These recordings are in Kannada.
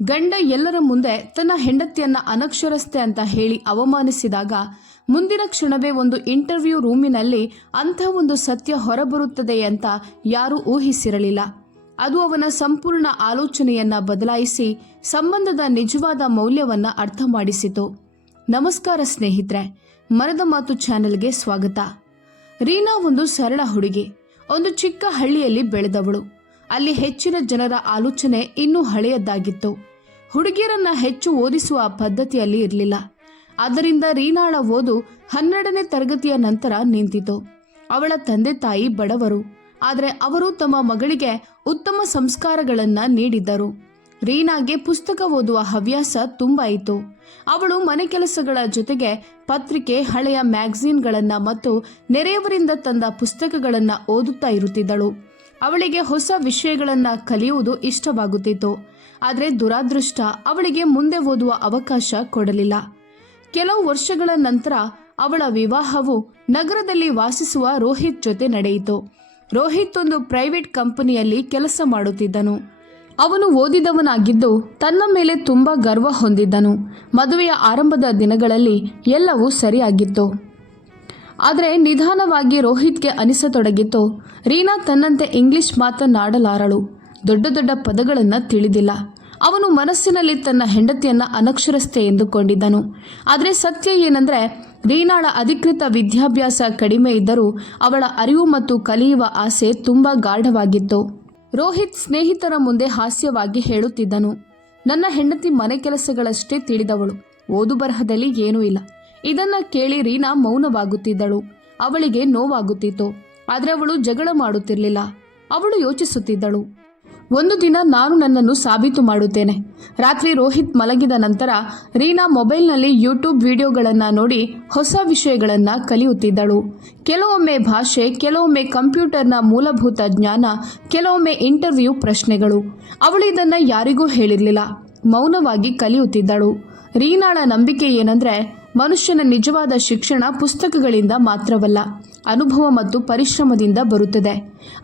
ಗಂಡ ಎಲ್ಲರ ಮುಂದೆ ತನ್ನ ಹೆಂಡತಿಯನ್ನ ಅನಕ್ಷರಸ್ತೆ ಅಂತ ಹೇಳಿ ಅವಮಾನಿಸಿದಾಗ ಮುಂದಿನ ಕ್ಷಣವೇ ಒಂದು ಇಂಟರ್ವ್ಯೂ ರೂಮಿನಲ್ಲಿ ಅಂಥ ಒಂದು ಸತ್ಯ ಹೊರಬರುತ್ತದೆ ಅಂತ ಯಾರೂ ಊಹಿಸಿರಲಿಲ್ಲ. ಅದು ಅವನ ಸಂಪೂರ್ಣ ಆಲೋಚನೆಯನ್ನ ಬದಲಾಯಿಸಿ ಸಂಬಂಧದ ನಿಜವಾದ ಮೌಲ್ಯವನ್ನ ಅರ್ಥ ಮಾಡಿಸಿತು. ನಮಸ್ಕಾರ ಸ್ನೇಹಿತರೆ, ಮನದ ಮಾತು ಚಾನೆಲ್ಗೆ ಸ್ವಾಗತ. ರೀನಾ ಒಂದು ಸರಳ ಹುಡುಗಿ. ಒಂದು ಚಿಕ್ಕ ಹಳ್ಳಿಯಲ್ಲಿ ಬೆಳೆದವಳು. ಅಲ್ಲಿ ಹೆಚ್ಚಿನ ಜನರ ಆಲೋಚನೆ ಇನ್ನೂ ಹಳೆಯದ್ದಾಗಿತ್ತು. ಹುಡುಗಿಯರನ್ನ ಹೆಚ್ಚು ಓದಿಸುವ ಪದ್ಧತಿಯಲ್ಲಿ ಇರಲಿಲ್ಲ. ಆದ್ದರಿಂದ ರೀನಾಳ ಓದು 12ನೇ ತರಗತಿಯ ನಂತರ ನಿಂತಿತು. ಅವಳ ತಂದೆ ತಾಯಿ ಬಡವರು, ಆದರೆ ಅವರು ತಮ್ಮ ಮಗಳಿಗೆ ಉತ್ತಮ ಸಂಸ್ಕಾರಗಳನ್ನ ನೀಡಿದ್ದರು. ರೀನಾಗೆ ಪುಸ್ತಕ ಓದುವ ಹವ್ಯಾಸ ತುಂಬಾ ಇತ್ತು. ಅವಳು ಮನೆ ಕೆಲಸಗಳ ಜೊತೆಗೆ ಪತ್ರಿಕೆ, ಹಳೆಯ ಮ್ಯಾಗಝೀನ್ಗಳನ್ನ ಮತ್ತು ನೆರೆಯವರಿಂದ ತಂದ ಪುಸ್ತಕಗಳನ್ನ ಓದುತ್ತಾ ಇರುತ್ತಿದ್ದಳು. ಅವಳಿಗೆ ಹೊಸ ವಿಷಯಗಳನ್ನ ಕಲಿಯುವುದು ಇಷ್ಟವಾಗುತ್ತಿತ್ತು. ಆದರೆ ದುರಾದೃಷ್ಟ ಅವಳಿಗೆ ಮುಂದೆ ಓದುವ ಅವಕಾಶ ಕೊಡಲಿಲ್ಲ. ಕೆಲವು ವರ್ಷಗಳ ನಂತರ ಅವಳ ವಿವಾಹವು ನಗರದಲ್ಲಿ ವಾಸಿಸುವ ರೋಹಿತ್ ಜೊತೆ ನಡೆಯಿತು. ರೋಹಿತ್ ಒಂದು ಪ್ರೈವೇಟ್ ಕಂಪನಿಯಲ್ಲಿ ಕೆಲಸ ಮಾಡುತ್ತಿದ್ದನು. ಅವನು ಓದಿದವನಾಗಿದ್ದು ತನ್ನ ಮೇಲೆ ತುಂಬಾ ಗರ್ವ ಹೊಂದಿದ್ದನು. ಮದುವೆಯ ಆರಂಭದ ದಿನಗಳಲ್ಲಿ ಎಲ್ಲವೂ ಸರಿಯಾಗಿತ್ತು. ಆದರೆ ನಿಧಾನವಾಗಿ ರೋಹಿತ್ಗೆ ಅನಿಸತೊಡಗಿತ್ತು, ರೀನಾ ತನ್ನಂತೆ ಇಂಗ್ಲಿಷ್ ಮಾತನಾಡಲಾರಳು, ದೊಡ್ಡ ದೊಡ್ಡ ಪದಗಳನ್ನು ತಿಳಿದಿಲ್ಲ. ಅವನು ಮನಸ್ಸಿನಲ್ಲಿ ತನ್ನ ಹೆಂಡತಿಯನ್ನ ಅನಕ್ಷರಸ್ತೆ ಎಂದುಕೊಂಡಿದ್ದನು. ಆದರೆ ಸತ್ಯ ಏನಂದ್ರೆ, ರೀನಾಳ ಅಧಿಕೃತ ವಿದ್ಯಾಭ್ಯಾಸ ಕಡಿಮೆ ಇದ್ದರೂ ಅವಳ ಅರಿವು ಮತ್ತು ಕಲಿಯುವ ಆಸೆ ತುಂಬಾ ಗಾಢವಾಗಿತ್ತು. ರೋಹಿತ್ ಸ್ನೇಹಿತರ ಮುಂದೆ ಹಾಸ್ಯವಾಗಿ ಹೇಳುತ್ತಿದ್ದನು, ನನ್ನ ಹೆಂಡತಿ ಮನೆ ಕೆಲಸಗಳಷ್ಟೇ ತಿಳಿದವಳು, ಓದು ಬರಹದಲ್ಲಿ ಏನೂ ಇಲ್ಲ. ಇದನ್ನ ಕೇಳಿ ರೀನಾ ಮೌನವಾಗುತ್ತಿದ್ದಳು. ಅವಳಿಗೆ ನೋವಾಗುತ್ತಿತ್ತು, ಆದರೆ ಅವಳು ಜಗಳ ಮಾಡುತ್ತಿರಲಿಲ್ಲ. ಅವಳು ಯೋಚಿಸುತ್ತಿದ್ದಳು, ಒಂದು ದಿನ ನಾನು ನನ್ನನ್ನು ಸಾಬೀತು ಮಾಡುತ್ತೇನೆ. ರಾತ್ರಿ ರೋಹಿತ್ ಮಲಗಿದ ನಂತರ ರೀನಾ ಮೊಬೈಲ್ನಲ್ಲಿ ಯೂಟ್ಯೂಬ್ ವಿಡಿಯೋಗಳನ್ನು ನೋಡಿ ಹೊಸ ವಿಷಯಗಳನ್ನು ಕಲಿಯುತ್ತಿದ್ದಳು. ಕೆಲವೊಮ್ಮೆ ಭಾಷೆ, ಕೆಲವೊಮ್ಮೆ ಕಂಪ್ಯೂಟರ್ನ ಮೂಲಭೂತ ಜ್ಞಾನ, ಕೆಲವೊಮ್ಮೆ ಇಂಟರ್ವ್ಯೂ ಪ್ರಶ್ನೆಗಳು. ಅವಳು ಇದನ್ನು ಯಾರಿಗೂ ಹೇಳಿರಲಿಲ್ಲ, ಮೌನವಾಗಿ ಕಲಿಯುತ್ತಿದ್ದಳು. ರೀನಾಳ ನಂಬಿಕೆ ಏನಂದ್ರೆ, ಮನುಷ್ಯನ ನಿಜವಾದ ಶಿಕ್ಷಣ ಪುಸ್ತಕಗಳಿಂದ ಮಾತ್ರವಲ್ಲ, ಅನುಭವ ಮತ್ತು ಪರಿಶ್ರಮದಿಂದ ಬರುತ್ತದೆ.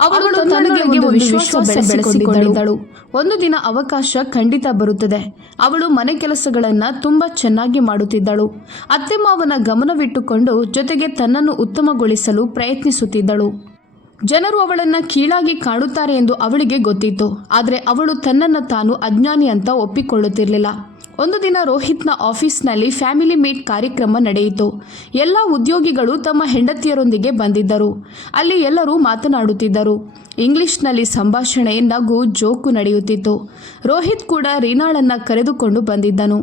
ಅವಳು ತನ್ನೊಳಗೆ ಒಂದು ವಿಶ್ವಾಸ ಬೆಳೆಸಿಕೊಂಡಿದ್ದಳು. ಒಂದು ದಿನ ಅವಕಾಶ ಖಂಡಿತ ಬರುತ್ತದೆ. ಅವಳು ಮನೆ ಕೆಲಸಗಳನ್ನ ತುಂಬಾ ಚೆನ್ನಾಗಿ ಮಾಡುತ್ತಿದ್ದಳು. ಅತ್ತೆ ಮಾವನ ಗಮನವಿಟ್ಟುಕೊಂಡು ಜೊತೆಗೆ ತನ್ನನ್ನು ಉತ್ತಮಗೊಳಿಸಲು ಪ್ರಯತ್ನಿಸುತ್ತಿದ್ದಳು. ಜನರು ಅವಳನ್ನ ಕೀಳಾಗಿ ಕಾಣುತ್ತಾರೆ ಎಂದು ಅವಳಿಗೆ ಗೊತ್ತಿತ್ತು. ಆದರೆ ಅವಳು ತನ್ನನ್ನು ತಾನು ಅಜ್ಞಾನಿ ಅಂತ ಒಪ್ಪಿಕೊಳ್ಳುತ್ತಿರಲಿಲ್ಲ. ಒಂದು ದಿನ ರೋಹಿತ್ನ ಆಫೀಸ್ನಲ್ಲಿ ಫ್ಯಾಮಿಲಿ ಮೀಟ್ ಕಾರ್ಯಕ್ರಮ ನಡೆಯಿತು. ಎಲ್ಲ ಉದ್ಯೋಗಿಗಳು ತಮ್ಮ ಹೆಂಡತಿಯರೊಂದಿಗೆ ಬಂದಿದ್ದರು. ಅಲ್ಲಿ ಎಲ್ಲರೂ ಮಾತನಾಡುತ್ತಿದ್ದರು. ಇಂಗ್ಲಿಷ್ನಲ್ಲಿ ಸಂಭಾಷಣೆ, ನಗು, ಜೋಕು ನಡೆಯುತ್ತಿತ್ತು. ರೋಹಿತ್ ಕೂಡ ರೀನಾಳನ್ನ ಕರೆದುಕೊಂಡು ಬಂದಿದ್ದನು.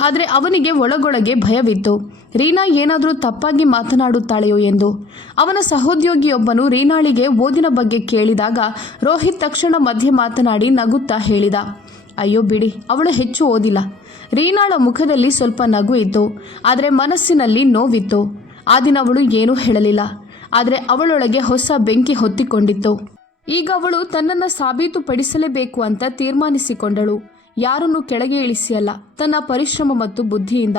ಆದರೆ ಅವನಿಗೆ ಒಳಗೊಳಗೆ ಭಯವಿತ್ತು, ರೀನಾ ಏನಾದರೂ ತಪ್ಪಾಗಿ ಮಾತನಾಡುತ್ತಾಳೆಯೋ ಎಂದು. ಅವನ ಸಹೋದ್ಯೋಗಿಯೊಬ್ಬನು ರೀನಾಳಿಗೆ ಓದಿನ ಬಗ್ಗೆ ಕೇಳಿದಾಗ ರೋಹಿತ್ ತಕ್ಷಣ ಮಧ್ಯೆ ಮಾತನಾಡಿ ನಗುತ್ತಾ ಹೇಳಿದ, ಅಯ್ಯೋ ಬಿಡಿ, ಅವಳು ಹೆಚ್ಚು ಓದಿಲ್ಲ. ರೀನಾಳ ಮುಖದಲ್ಲಿ ಸ್ವಲ್ಪ ನಗು ಇತ್ತು, ಆದರೆ ಮನಸ್ಸಿನಲ್ಲಿ ನೋವಿತ್ತು. ಆ ದಿನ ಅವಳು ಏನೂ ಹೇಳಲಿಲ್ಲ, ಆದರೆ ಅವಳೊಳಗೆ ಹೊಸ ಬೆಂಕಿ ಹೊತ್ತಿಕೊಂಡಿತ್ತು. ಈಗ ಅವಳು ತನ್ನನ್ನು ಸಾಬೀತುಪಡಿಸಲೇಬೇಕು ಅಂತ ತೀರ್ಮಾನಿಸಿಕೊಂಡಳು. ಯಾರನ್ನು ಕೆಳಗೆ ಇಳಿಸಿಯಲ್ಲ, ತನ್ನ ಪರಿಶ್ರಮ ಮತ್ತು ಬುದ್ಧಿಯಿಂದ.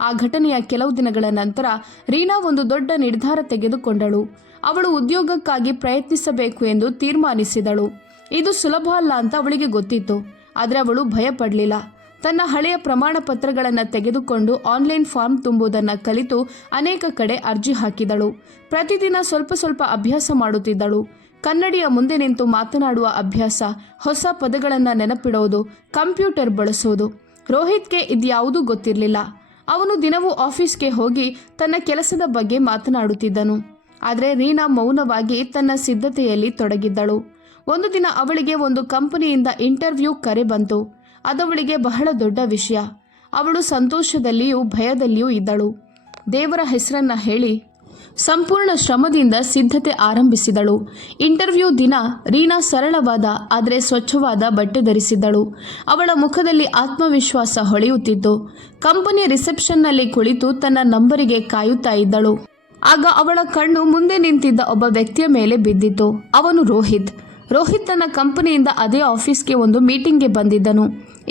ಆ ಘಟನೆಯ ಕೆಲವು ದಿನಗಳ ನಂತರ ರೀನಾ ಒಂದು ದೊಡ್ಡ ನಿರ್ಧಾರ ತೆಗೆದುಕೊಂಡಳು. ಅವಳು ಉದ್ಯೋಗಕ್ಕಾಗಿ ಪ್ರಯತ್ನಿಸಬೇಕು ಎಂದು ತೀರ್ಮಾನಿಸಿದಳು. ಇದು ಸುಲಭ ಅಲ್ಲ ಅಂತ ಅವಳಿಗೆ ಗೊತ್ತಿತ್ತು, ಆದರೆ ಅವಳು ಭಯಪಡಲಿಲ್ಲ. ತನ್ನ ಹಳೆಯ ಪ್ರಮಾಣ ಪತ್ರಗಳನ್ನು ತೆಗೆದುಕೊಂಡು ಆನ್ಲೈನ್ ಫಾರ್ಮ್ ತುಂಬುವುದನ್ನು ಕಲಿತು ಅನೇಕ ಕಡೆ ಅರ್ಜಿ ಹಾಕಿದಳು. ಪ್ರತಿದಿನ ಸ್ವಲ್ಪ ಸ್ವಲ್ಪ ಅಭ್ಯಾಸ ಮಾಡುತ್ತಿದ್ದಳು. ಕನ್ನಡಿಯ ಮುಂದೆ ನಿಂತು ಮಾತನಾಡುವ ಅಭ್ಯಾಸ, ಹೊಸ ಪದಗಳನ್ನು ನೆನಪಿಡೋದು, ಕಂಪ್ಯೂಟರ್ ಬಳಸೋದು. ರೋಹಿತ್ಗೆ ಇದ್ಯಾವುದೂ ಗೊತ್ತಿರಲಿಲ್ಲ. ಅವನು ದಿನವೂ ಆಫೀಸ್ಗೆ ಹೋಗಿ ತನ್ನ ಕೆಲಸದ ಬಗ್ಗೆ ಮಾತನಾಡುತ್ತಿದ್ದನು. ಆದರೆ ರೀನಾ ಮೌನವಾಗಿ ತನ್ನ ಸಿದ್ಧತೆಯಲ್ಲಿ ತೊಡಗಿದ್ದಳು. ಒಂದು ದಿನ ಅವಳಿಗೆ ಒಂದು ಕಂಪನಿಯಿಂದ ಇಂಟರ್ವ್ಯೂ ಕರೆ ಬಂತು. ಅದವಳಿಗೆ ಬಹಳ ದೊಡ್ಡ ವಿಷಯ. ಅವಳು ಸಂತೋಷದಲ್ಲಿಯೂ ಭಯದಲ್ಲಿಯೂ ಇದ್ದಳು. ದೇವರ ಹೆಸರನ್ನ ಹೇಳಿ ಸಂಪೂರ್ಣ ಶ್ರಮದಿಂದ ಸಿದ್ಧತೆ ಆರಂಭಿಸಿದಳು. ಇಂಟರ್ವ್ಯೂ ದಿನ ರೀನಾ ಸರಳವಾದ ಆದರೆ ಸ್ವಚ್ಛವಾದ ಬಟ್ಟೆ ಧರಿಸಿದ್ದಳು. ಅವಳ ಮುಖದಲ್ಲಿ ಆತ್ಮವಿಶ್ವಾಸ ಹೊಳೆಯುತ್ತಿತ್ತು. ಕಂಪನಿ ರಿಸೆಪ್ಷನ್ನಲ್ಲಿ ಕುಳಿತು ತನ್ನ ನಂಬರಿಗೆ ಕಾಯುತ್ತಾ ಇದ್ದಳು. ಆಗ ಅವಳ ಕಣ್ಣು ಮುಂದೆ ನಿಂತಿದ್ದ ಒಬ್ಬ ವ್ಯಕ್ತಿಯ ಮೇಲೆ ಬಿದ್ದಿತು. ಅವನು ರೋಹಿತ್. ರೋಹಿತ್ ತನ್ನ ಕಂಪನಿಯಿಂದ ಅದೇ ಆಫೀಸ್ಗೆ ಒಂದು ಮೀಟಿಂಗ್ಗೆ ಬಂದಿದ್ದನು.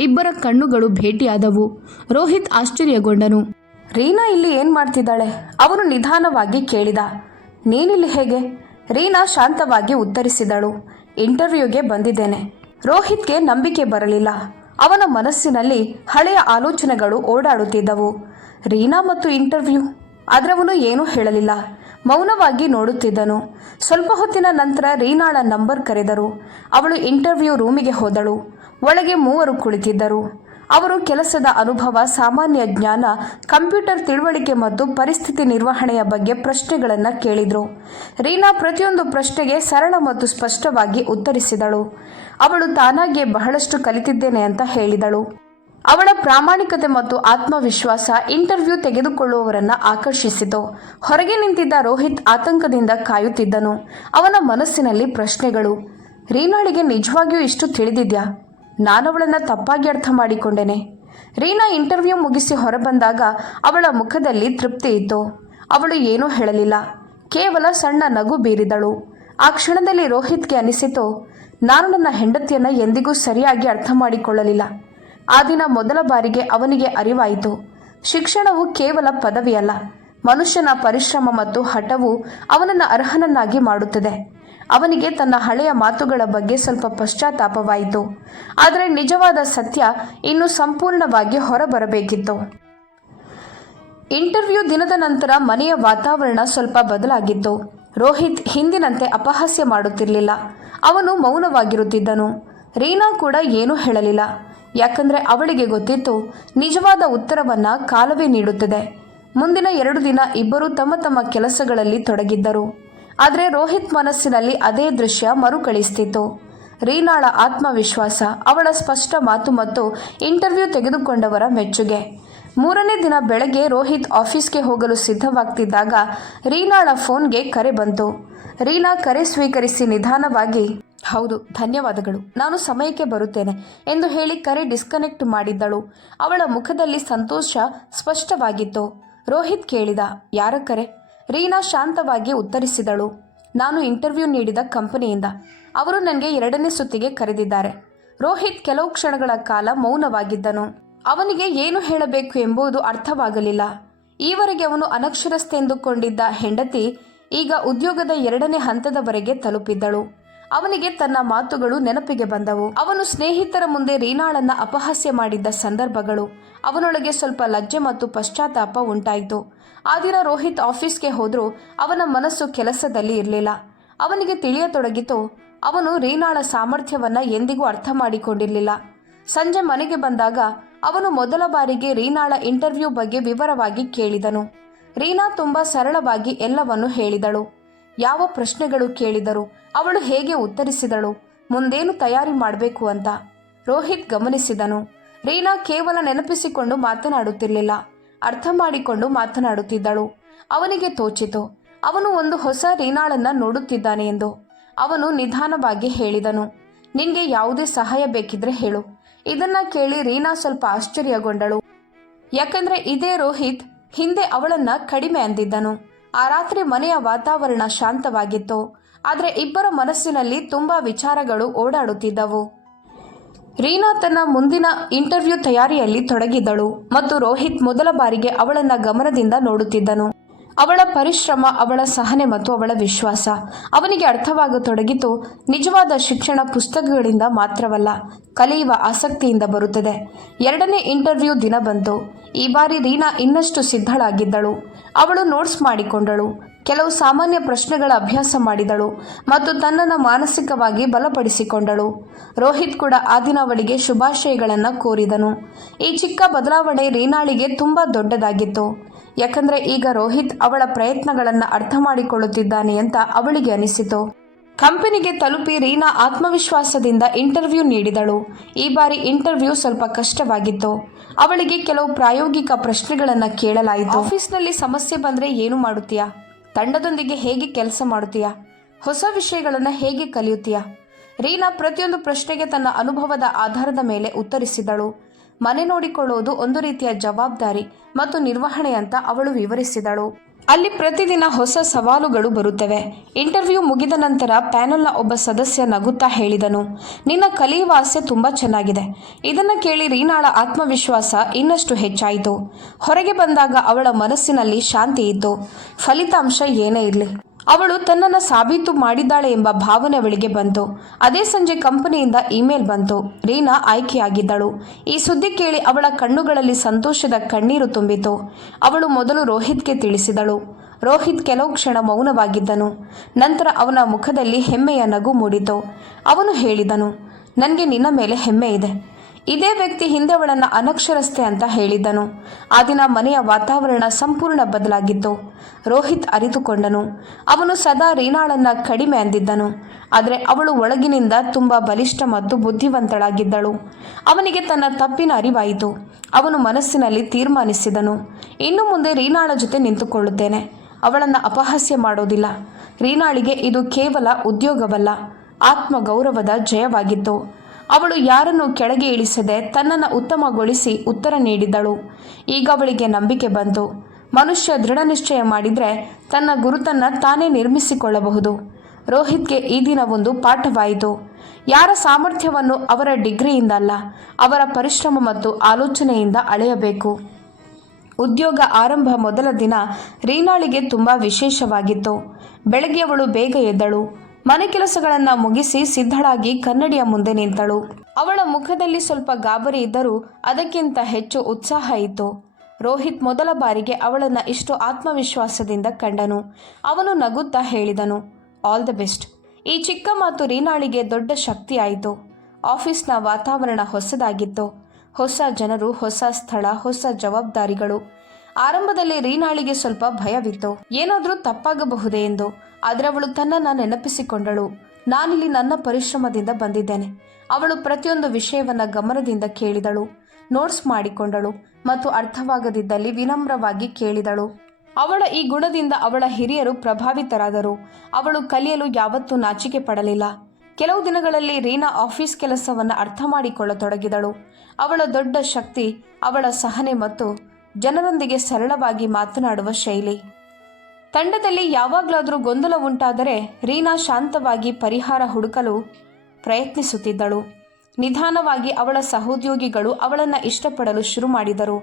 ಇಬ್ಬರ ಕಣ್ಣುಗಳು ಭೇಟಿಯಾದವು. ರೋಹಿತ್ ಆಶ್ಚರ್ಯಗೊಂಡನು. ರೀನಾ ಇಲ್ಲಿ ಏನ್ ಮಾಡ್ತಿದ್ದಾಳೆ? ಅವನು ನಿಧಾನವಾಗಿ ಕೇಳಿದ. ನೀನಿಲ್ಲಿ ಹೇಗೆ? ರೀನಾ ಶಾಂತವಾಗಿ ಉತ್ತರಿಸಿದಳು. ಇಂಟರ್ವ್ಯೂಗೆ ಬಂದಿದ್ದೇನೆ. ರೋಹಿತ್ಗೆ ನಂಬಿಕೆ ಬರಲಿಲ್ಲ. ಅವನ ಮನಸ್ಸಿನಲ್ಲಿ ಹಳೆಯ ಆಲೋಚನೆಗಳು ಓಡಾಡುತ್ತಿದ್ದವು. ರೀನಾ ಮತ್ತು ಇಂಟರ್ವ್ಯೂ. ಆದರೆ ಅವನು ಏನೂ ಹೇಳಲಿಲ್ಲ, ಮೌನವಾಗಿ ನೋಡುತ್ತಿದ್ದನು. ಸ್ವಲ್ಪ ಹೊತ್ತಿನ ನಂತರ ರೀನಾಳ ನಂಬರ್ ಕರೆದರು. ಅವಳು ಇಂಟರ್ವ್ಯೂ ರೂಮಿಗೆ ಹೋದಳು. ಒಳಗೆ 3 ಕುಳಿತಿದ್ದರು. ಅವರು ಕೆಲಸದ ಅನುಭವ, ಸಾಮಾನ್ಯ ಜ್ಞಾನ, ಕಂಪ್ಯೂಟರ್ ತಿಳುವಳಿಕೆ ಮತ್ತು ಪರಿಸ್ಥಿತಿ ನಿರ್ವಹಣೆಯ ಬಗ್ಗೆ ಪ್ರಶ್ನೆಗಳನ್ನು ಕೇಳಿದರು. ರೀನಾ ಪ್ರತಿಯೊಂದು ಪ್ರಶ್ನೆಗೆ ಸರಳ ಮತ್ತು ಸ್ಪಷ್ಟವಾಗಿ ಉತ್ತರಿಸಿದಳು. ಅವಳು ತಾನಾಗಿಯೇ ಬಹಳಷ್ಟು ಕಲಿತಿದ್ದೇನೆ ಅಂತ ಹೇಳಿದಳು. ಅವಳ ಪ್ರಾಮಾಣಿಕತೆ ಮತ್ತು ಆತ್ಮವಿಶ್ವಾಸ ಇಂಟರ್ವ್ಯೂ ತೆಗೆದುಕೊಳ್ಳುವವರನ್ನು ಆಕರ್ಷಿಸಿತು. ಹೊರಗೆ ನಿಂತಿದ್ದ ರೋಹಿತ್ ಆತಂಕದಿಂದ ಕಾಯುತ್ತಿದ್ದನು. ಅವನ ಮನಸ್ಸಿನಲ್ಲಿ ಪ್ರಶ್ನೆಗಳು. ರೀನಾಳಿಗೆ ನಿಜವಾಗಿಯೂ ಇಷ್ಟು ತಿಳಿದಿದ್ಯಾ? ನಾನವಳನ್ನು ತಪ್ಪಾಗಿ ಅರ್ಥ ಮಾಡಿಕೊಂಡೆನೆ. ರೀನಾ ಇಂಟರ್ವ್ಯೂ ಮುಗಿಸಿ ಹೊರಬಂದಾಗ ಅವಳ ಮುಖದಲ್ಲಿ ತೃಪ್ತಿ ಇತ್ತು. ಅವಳು ಏನೂ ಹೇಳಲಿಲ್ಲ, ಕೇವಲ ಸಣ್ಣ ನಗು ಬೀರಿದಳು. ಆ ಕ್ಷಣದಲ್ಲಿ ರೋಹಿತ್ಗೆ ಅನಿಸಿತು, ನಾನು ನನ್ನ ಹೆಂಡತಿಯನ್ನು ಎಂದಿಗೂ ಸರಿಯಾಗಿ ಅರ್ಥ ಮಾಡಿಕೊಳ್ಳಲಿಲ್ಲ. ಆ ದಿನ ಮೊದಲ ಬಾರಿಗೆ ಅವನಿಗೆ ಅರಿವಾಯಿತು, ಶಿಕ್ಷಣವು ಕೇವಲ ಪದವಿಯಲ್ಲ, ಮನುಷ್ಯನ ಪರಿಶ್ರಮ ಮತ್ತು ಹಠವು ಅವನನ್ನು ಅರ್ಹನನ್ನಾಗಿ ಮಾಡುತ್ತದೆ. ಅವನಿಗೆ ತನ್ನ ಹಳೆಯ ಮಾತುಗಳ ಬಗ್ಗೆ ಸ್ವಲ್ಪ ಪಶ್ಚಾತ್ತಾಪವಾಯಿತು. ಆದರೆ ನಿಜವಾದ ಸತ್ಯ ಇನ್ನೂ ಸಂಪೂರ್ಣವಾಗಿ ಹೊರಬರಬೇಕಿತ್ತು. ಇಂಟರ್ವ್ಯೂ ದಿನದ ನಂತರ ಮನೆಯ ವಾತಾವರಣ ಸ್ವಲ್ಪ ಬದಲಾಗಿತ್ತು. ರೋಹಿತ್ ಹಿಂದಿನಂತೆ ಅಪಹಾಸ್ಯ ಮಾಡುತ್ತಿರಲಿಲ್ಲ. ಅವನು ಮೌನವಾಗಿರುತ್ತಿದ್ದನು. ರೀನಾ ಕೂಡ ಏನೂ ಹೇಳಲಿಲ್ಲ, ಯಾಕಂದರೆ ಅವಳಿಗೆ ಗೊತ್ತಿತ್ತು, ನಿಜವಾದ ಉತ್ತರವನ್ನು ಕಾಲವೇ ನೀಡುತ್ತದೆ. ಮುಂದಿನ 2 ದಿನ ಇಬ್ಬರೂ ತಮ್ಮ ತಮ್ಮ ಕೆಲಸಗಳಲ್ಲಿ ತೊಡಗಿದ್ದರು. ಆದರೆ ರೋಹಿತ್ ಮನಸ್ಸಿನಲ್ಲಿ ಅದೇ ದೃಶ್ಯ ಮರುಕಳಿಸ್ತಿತ್ತು. ರೀನಾಳ ಆತ್ಮವಿಶ್ವಾಸ, ಅವಳ ಸ್ಪಷ್ಟ ಮಾತು ಮತ್ತು ಇಂಟರ್ವ್ಯೂ ತೆಗೆದುಕೊಂಡವರ ಮೆಚ್ಚುಗೆ. 3ನೇ ದಿನ ಬೆಳಗ್ಗೆ ರೋಹಿತ್ ಆಫೀಸ್ಗೆ ಹೋಗಲು ಸಿದ್ಧವಾಗ್ತಿದ್ದಾಗ ರೀನಾಳ ಫೋನ್ಗೆ ಕರೆ ಬಂತು. ರೀನಾ ಕರೆ ಸ್ವೀಕರಿಸಿ ನಿಧಾನವಾಗಿ, ಹೌದು, ಧನ್ಯವಾದಗಳು, ನಾನು ಸಮಯಕ್ಕೆ ಬರುತ್ತೇನೆ ಎಂದು ಹೇಳಿ ಕರೆ ಡಿಸ್ಕನೆಕ್ಟ್ ಮಾಡಿದ್ದಳು. ಅವಳ ಮುಖದಲ್ಲಿ ಸಂತೋಷ ಸ್ಪಷ್ಟವಾಗಿತ್ತು. ರೋಹಿತ್ ಕೇಳಿದ, ಯಾರ ಕರೆ? ರೀನಾ ಶಾಂತವಾಗಿ ಉತ್ತರಿಸಿದಳು, ನಾನು ಇಂಟರ್ವ್ಯೂ ನೀಡಿದ ಕಂಪನಿಯಿಂದ. ಅವರು ನನಗೆ 2ನೇ ಸುತ್ತಿಗೆ ಕರೆದಿದ್ದಾರೆ. ರೋಹಿತ್ ಕೆಲವು ಕ್ಷಣಗಳ ಕಾಲ ಮೌನವಾಗಿದ್ದನು. ಅವನಿಗೆ ಏನು ಹೇಳಬೇಕು ಎಂಬುದು ಅರ್ಥವಾಗಲಿಲ್ಲ. ಈವರೆಗೆ ಅವನು ಅನಕ್ಷರಸ್ಥ ಎಂದುಕೊಂಡಿದ್ದ ಹೆಂಡತಿ ಈಗ ಉದ್ಯೋಗದ 2ನೇ ಹಂತದವರೆಗೆ ತಲುಪಿದ್ದಳು. ಅವನಿಗೆ ತನ್ನ ಮಾತುಗಳು ನೆನಪಿಗೆ ಬಂದವು. ಅವನು ಸ್ನೇಹಿತರ ಮುಂದೆ ರೀನಾಳನ್ನ ಅಪಹಾಸ್ಯ ಮಾಡಿದ್ದ ಸಂದರ್ಭಗಳು. ಅವನೊಳಗೆ ಸ್ವಲ್ಪ ಲಜ್ಜೆ ಮತ್ತು ಪಶ್ಚಾತ್ತಾಪ ಉಂಟಾಯಿತು. ಆ ದಿನ ರೋಹಿತ್ ಆಫೀಸ್ಗೆ ಹೋದರೂ ಅವನ ಮನಸ್ಸು ಕೆಲಸದಲ್ಲಿ ಇರಲಿಲ್ಲ. ಅವನಿಗೆ ತಿಳಿಯತೊಡಗಿತು, ಅವನು ರೀನಾಳ ಸಾಮರ್ಥ್ಯವನ್ನು ಎಂದಿಗೂ ಅರ್ಥ ಮಾಡಿಕೊಂಡಿರಲಿಲ್ಲ. ಸಂಜೆ ಮನೆಗೆ ಬಂದಾಗ ಅವನು ಮೊದಲ ಬಾರಿಗೆ ರೀನಾಳ ಇಂಟರ್ವ್ಯೂ ಬಗ್ಗೆ ವಿವರವಾಗಿ ಕೇಳಿದನು. ರೀನಾ ತುಂಬ ಸರಳವಾಗಿ ಎಲ್ಲವನ್ನು ಹೇಳಿದಳು. ಯಾವ ಪ್ರಶ್ನೆಗಳು ಕೇಳಿದರು, ಅವಳು ಹೇಗೆ ಉತ್ತರಿಸಿದಳು, ಮುಂದೇನು ತಯಾರಿ ಮಾಡಬೇಕು ಅಂತ. ರೋಹಿತ್ ಗಮನಿಸಿದನು. ರೀನಾ ಕೇವಲ ನೆನಪಿಸಿಕೊಂಡು ಮಾತನಾಡುತ್ತಿರಲಿಲ್ಲ, ಅರ್ಥ ಮಾಡಿಕೊಂಡು ಮಾತನಾಡುತ್ತಿದ್ದಳು. ಅವನಿಗೆ ತೋಚಿತು, ಅವನು ಒಂದು ಹೊಸ ರೀನಾಳನ್ನ ನೋಡುತ್ತಿದ್ದಾನೆ ಎಂದು. ಅವನು ನಿಧಾನವಾಗಿ ಹೇಳಿದನು, ನಿನ್ಗೆ ಯಾವುದೇ ಸಹಾಯ ಬೇಕಿದ್ರೆ ಹೇಳು. ಇದನ್ನ ಕೇಳಿ ರೀನಾ ಸ್ವಲ್ಪ ಆಶ್ಚರ್ಯಗೊಂಡಳು. ಯಾಕಂದ್ರೆ ಇದೇ ರೋಹಿತ್ ಹಿಂದೆ ಅವಳನ್ನ ಕಡಿಮೆ ಅಂದಿದ್ದನು. ಆ ರಾತ್ರಿ ಮನೆಯ ವಾತಾವರಣ ಶಾಂತವಾಗಿತ್ತು. ಆದರೆ ಇಬ್ಬರ ಮನಸ್ಸಿನಲ್ಲಿ ತುಂಬಾ ವಿಚಾರಗಳು ಓಡಾಡುತ್ತಿದ್ದವು. ರೀನಾ ತನ್ನ ಮುಂದಿನ ಇಂಟರ್ವ್ಯೂ ತಯಾರಿಯಲ್ಲಿ ತೊಡಗಿದ್ದಳು ಮತ್ತು ರೋಹಿತ್ ಮೊದಲ ಬಾರಿಗೆ ಅವಳನ್ನ ಗಮನದಿಂದ ನೋಡುತ್ತಿದ್ದನು. ಅವಳ ಪರಿಶ್ರಮ, ಅವಳ ಸಹನೆ ಮತ್ತು ಅವಳ ವಿಶ್ವಾಸ. ಅವನಿಗೆ ಅರ್ಥವಾಗತೊಡಗಿತು, ನಿಜವಾದ ಶಿಕ್ಷಣ ಪುಸ್ತಕಗಳಿಂದ ಮಾತ್ರವಲ್ಲ, ಕಲಿಯುವ ಆಸಕ್ತಿಯಿಂದ ಬರುತ್ತದೆ. 2ನೇ ಇಂಟರ್ವ್ಯೂ ದಿನ ಬಂತು. ಈ ಬಾರಿ ರೀನಾ ಇನ್ನಷ್ಟು ಸಿದ್ಧಳಾಗಿದ್ದಳು. ಅವಳು ನೋಟ್ಸ್ ಮಾಡಿಕೊಂಡಳು, ಕೆಲವು ಸಾಮಾನ್ಯ ಪ್ರಶ್ನೆಗಳ ಅಭ್ಯಾಸ ಮಾಡಿದಳು ಮತ್ತು ತನ್ನನ್ನು ಮಾನಸಿಕವಾಗಿ ಬಲಪಡಿಸಿಕೊಂಡಳು. ರೋಹಿತ್ ಕೂಡ ಆ ದಿನ ಅವಳಿಗೆ ಶುಭಾಶಯಗಳನ್ನು ಕೋರಿದನು. ಈ ಚಿಕ್ಕ ಬದಲಾವಣೆ ರೀನಾಳಿಗೆ ತುಂಬ ದೊಡ್ಡದಾಗಿತ್ತು. ಯಾಕಂದರೆ ಈಗ ರೋಹಿತ್ ಅವಳ ಪ್ರಯತ್ನಗಳನ್ನು ಅರ್ಥ ಮಾಡಿಕೊಳ್ಳುತ್ತಿದ್ದಾನೆ ಅಂತ ಅವಳಿಗೆ ಅನಿಸಿತು. ಕಂಪನಿಗೆ ತಲುಪಿ ರೀನಾ ಆತ್ಮವಿಶ್ವಾಸದಿಂದ ಇಂಟರ್ವ್ಯೂ ನೀಡಿದಳು. ಈ ಬಾರಿ ಇಂಟರ್ವ್ಯೂ ಸ್ವಲ್ಪ ಕಷ್ಟವಾಗಿತ್ತು. ಅವಳಿಗೆ ಕೆಲವು ಪ್ರಾಯೋಗಿಕ ಪ್ರಶ್ನೆಗಳನ್ನು ಕೇಳಲಾಯಿತು. ಆಫೀಸ್ನಲ್ಲಿ ಸಮಸ್ಯೆ ಬಂದರೆ ಏನು ಮಾಡುತ್ತೀಯಾ? ತಂಡದೊಂದಿಗೆ ಹೇಗೆ ಕೆಲಸ ಮಾಡುತ್ತೀಯಾ? ಹೊಸ ವಿಷಯಗಳನ್ನು ಹೇಗೆ ಕಲಿಯುತ್ತೀಯಾ? ರೀನಾ ಪ್ರತಿಯೊಂದು ಪ್ರಶ್ನೆಗೆ ತನ್ನ ಅನುಭವದ ಆಧಾರದ ಮೇಲೆ ಉತ್ತರಿಸಿದಳು. ಮನೆ ನೋಡಿಕೊಳ್ಳುವುದು ಒಂದು ರೀತಿಯ ಜವಾಬ್ದಾರಿ ಮತ್ತು ನಿರ್ವಹಣೆ ಅಂತ ಅವಳು ವಿವರಿಸಿದಳು. ಅಲ್ಲಿ ಪ್ರತಿದಿನ ಹೊಸ ಸವಾಲುಗಳು ಬರುತ್ತವೆ. ಇಂಟರ್ವ್ಯೂ ಮುಗಿದ ನಂತರ ಪ್ಯಾನೆಲ್ನ ಒಬ್ಬ ಸದಸ್ಯ ನಗುತ್ತಾ ಹೇಳಿದನು, ನಿನ್ನ ಕಲಿಯುವ ಆಸೆ ತುಂಬ ಚೆನ್ನಾಗಿದೆ. ಇದನ್ನು ಕೇಳಿ ರೀನಾಳ ಆತ್ಮವಿಶ್ವಾಸ ಇನ್ನಷ್ಟು ಹೆಚ್ಚಾಯಿತು. ಹೊರಗೆ ಬಂದಾಗ ಅವಳ ಮನಸ್ಸಿನಲ್ಲಿ ಶಾಂತಿ ಇತ್ತು. ಫಲಿತಾಂಶ ಏನೇ ಇರಲಿ, ಅವಳು ತನ್ನನ್ನು ಸಾಬೀತು ಮಾಡಿದ್ದಾಳೆ ಎಂಬ ಭಾವನೆ ಅವಳಿಗೆ ಬಂತು. ಅದೇ ಸಂಜೆ ಕಂಪನಿಯಿಂದ ಇಮೇಲ್ ಬಂತು. ರೀನಾ ಆಯ್ಕೆಯಾಗಿದ್ದಳು. ಈ ಸುದ್ದಿ ಕೇಳಿ ಅವಳ ಕಣ್ಣುಗಳಲ್ಲಿ ಸಂತೋಷದ ಕಣ್ಣೀರು ತುಂಬಿತು. ಅವಳು ಮೊದಲು ರೋಹಿತ್ಗೆ ತಿಳಿಸಿದಳು. ರೋಹಿತ್ ಕೆಲವು ಕ್ಷಣ ಮೌನವಾಗಿದ್ದನು. ನಂತರ ಅವನ ಮುಖದಲ್ಲಿ ಹೆಮ್ಮೆಯ ನಗು ಮೂಡಿತು. ಅವನು ಹೇಳಿದನು, ನನಗೆ ನಿನ್ನ ಮೇಲೆ ಹೆಮ್ಮೆ ಇದೆ. ಇದೇ ವ್ಯಕ್ತಿ ಹಿಂದೆ ಅವಳನ್ನು ಅನಕ್ಷರಸ್ಥೆ ಅಂತ ಹೇಳಿದ್ದನು. ಆ ದಿನ ಮನೆಯ ವಾತಾವರಣ ಸಂಪೂರ್ಣ ಬದಲಾಗಿತ್ತು. ರೋಹಿತ್ ಅರಿತುಕೊಂಡನು. ಅವನು ಸದಾ ರೀನಾಳನ್ನ ಕಡಿಮೆ ಅಂದಿದ್ದನು. ಆದರೆ ಅವಳು ಒಳಗಿನಿಂದ ತುಂಬ ಬಲಿಷ್ಠ ಮತ್ತು ಬುದ್ಧಿವಂತಳಾಗಿದ್ದಳು. ಅವನಿಗೆ ತನ್ನ ತಪ್ಪಿನ ಅರಿವಾಯಿತು. ಅವನು ಮನಸ್ಸಿನಲ್ಲಿ ತೀರ್ಮಾನಿಸಿದನು, ಇನ್ನು ಮುಂದೆ ರೀನಾಳ ಜೊತೆ ನಿಂತುಕೊಳ್ಳುತ್ತೇನೆ. ಅವಳನ್ನು ಅಪಹಾಸ್ಯ ಮಾಡೋದಿಲ್ಲ. ರೀನಾಳಿಗೆ ಇದು ಕೇವಲ ಉದ್ಯೋಗವಲ್ಲ, ಆತ್ಮಗೌರವದ ಜಯವಾಗಿತ್ತು. ಅವಳು ಯಾರನ್ನು ಕೆಳಗೆ ಇಳಿಸದೆ ತನ್ನನ್ನು ಉತ್ತಮಗೊಳಿಸಿ ಉತ್ತರ ನೀಡಿದಳು. ಈಗ ಅವಳಿಗೆ ನಂಬಿಕೆ ಬಂತು. ಮನುಷ್ಯ ದೃಢ ನಿಶ್ಚಯ ಮಾಡಿದರೆ ತನ್ನ ಗುರುತನ್ನು ತಾನೇ ನಿರ್ಮಿಸಿಕೊಳ್ಳಬಹುದು. ರೋಹಿತ್ಗೆ ಈ ದಿನ ಒಂದು ಪಾಠವಾಯಿತು. ಯಾರ ಸಾಮರ್ಥ್ಯವನ್ನು ಅವರ ಡಿಗ್ರಿಯಿಂದ ಅಲ್ಲ, ಅವರ ಪರಿಶ್ರಮ ಮತ್ತು ಆಲೋಚನೆಯಿಂದ ಅಳೆಯಬೇಕು. ಉದ್ಯೋಗ ಆರಂಭ ಮೊದಲ ದಿನ ರೀನಾಳಿಗೆ ತುಂಬ ವಿಶೇಷವಾಗಿತ್ತು. ಬೆಳಗ್ಗೆ ಅವಳು ಬೇಗ ಎದ್ದಳು. ಮನೆ ಕೆಲಸಗಳನ್ನು ಮುಗಿಸಿ ಸಿದ್ಧಳಾಗಿ ಕನ್ನಡಿಯ ಮುಂದೆ ನಿಂತಳು. ಅವಳ ಮುಖದಲ್ಲಿ ಸ್ವಲ್ಪ ಗಾಬರಿ ಇದ್ದರೂ ಅದಕ್ಕಿಂತ ಹೆಚ್ಚು ಉತ್ಸಾಹ ಇತ್ತು. ರೋಹಿತ್ ಮೊದಲ ಬಾರಿಗೆ ಅವಳನ್ನು ಇಷ್ಟು ಆತ್ಮವಿಶ್ವಾಸದಿಂದ ಕಂಡನು. ಅವನು ನಗುತ್ತಾ ಹೇಳಿದನು, ಆಲ್ ದ ಬೆಸ್ಟ್. ಈ ಚಿಕ್ಕ ಮಾತು ರೀನಾಳಿಗೆ ದೊಡ್ಡ ಶಕ್ತಿಯಾಯಿತು. ಆಫೀಸ್ನ ವಾತಾವರಣ ಹೊಸದಾಗಿತ್ತು. ಹೊಸ ಜನರು, ಹೊಸ ಸ್ಥಳ, ಹೊಸ ಜವಾಬ್ದಾರಿಗಳು. ಆರಂಭದಲ್ಲಿ ರೀನಾಳಿಗೆ ಸ್ವಲ್ಪ ಭಯವಿತ್ತು, ಏನಾದರೂ ತಪ್ಪಾಗಬಹುದೇ ಎಂದು. ಆದರೆ ಅವಳು ತನ್ನನ್ನು ನೆನಪಿಸಿಕೊಂಡಳು. ನಾನಿಲ್ಲಿ ನನ್ನ ಪರಿಶ್ರಮದಿಂದ ಬಂದಿದ್ದೇನೆ. ಅವಳು ಪ್ರತಿಯೊಂದು ವಿಷಯವನ್ನು ಗಮನದಿಂದ ಕೇಳಿದಳು, ನೋಟ್ಸ್ ಮಾಡಿಕೊಂಡಳು ಮತ್ತು ಅರ್ಥವಾಗದಿದ್ದಲ್ಲಿ ವಿನಮ್ರವಾಗಿ ಕೇಳಿದಳು. ಅವಳ ಈ ಗುಣದಿಂದ ಅವಳ ಹಿರಿಯರು ಪ್ರಭಾವಿತರಾದರು. ಅವಳು ಕಲಿಯಲು ಯಾವತ್ತೂ ನಾಚಿಕೆ ಪಡಲಿಲ್ಲ. ಕೆಲವು ದಿನಗಳಲ್ಲಿ ರೀನಾ ಆಫೀಸ್ ಕೆಲಸವನ್ನು ಅರ್ಥ ಮಾಡಿಕೊಳ್ಳತೊಡಗಿದಳು. ಅವಳ ದೊಡ್ಡ ಶಕ್ತಿ ಅವಳ ಸಹನೆ ಮತ್ತು ಜನರೊಂದಿಗೆ ಸರಳವಾಗಿ ಮಾತನಾಡುವ ಶೈಲಿ. ತಂಡದಲ್ಲಿ ಯಾವಾಗಲಾದರೂ ಗೊಂದಲ ಉಂಟಾದರೆ ರೀನಾ ಶಾಂತವಾಗಿ ಪರಿಹಾರ ಹುಡುಕಲು ಪ್ರಯತ್ನಿಸುತ್ತಿದ್ದಳು. ನಿಧಾನವಾಗಿ ಅವಳ ಸಹೋದ್ಯೋಗಿಗಳು ಅವಳನ್ನು ಇಷ್ಟಪಡಲು ಶುರು ಮಾಡಿದರು.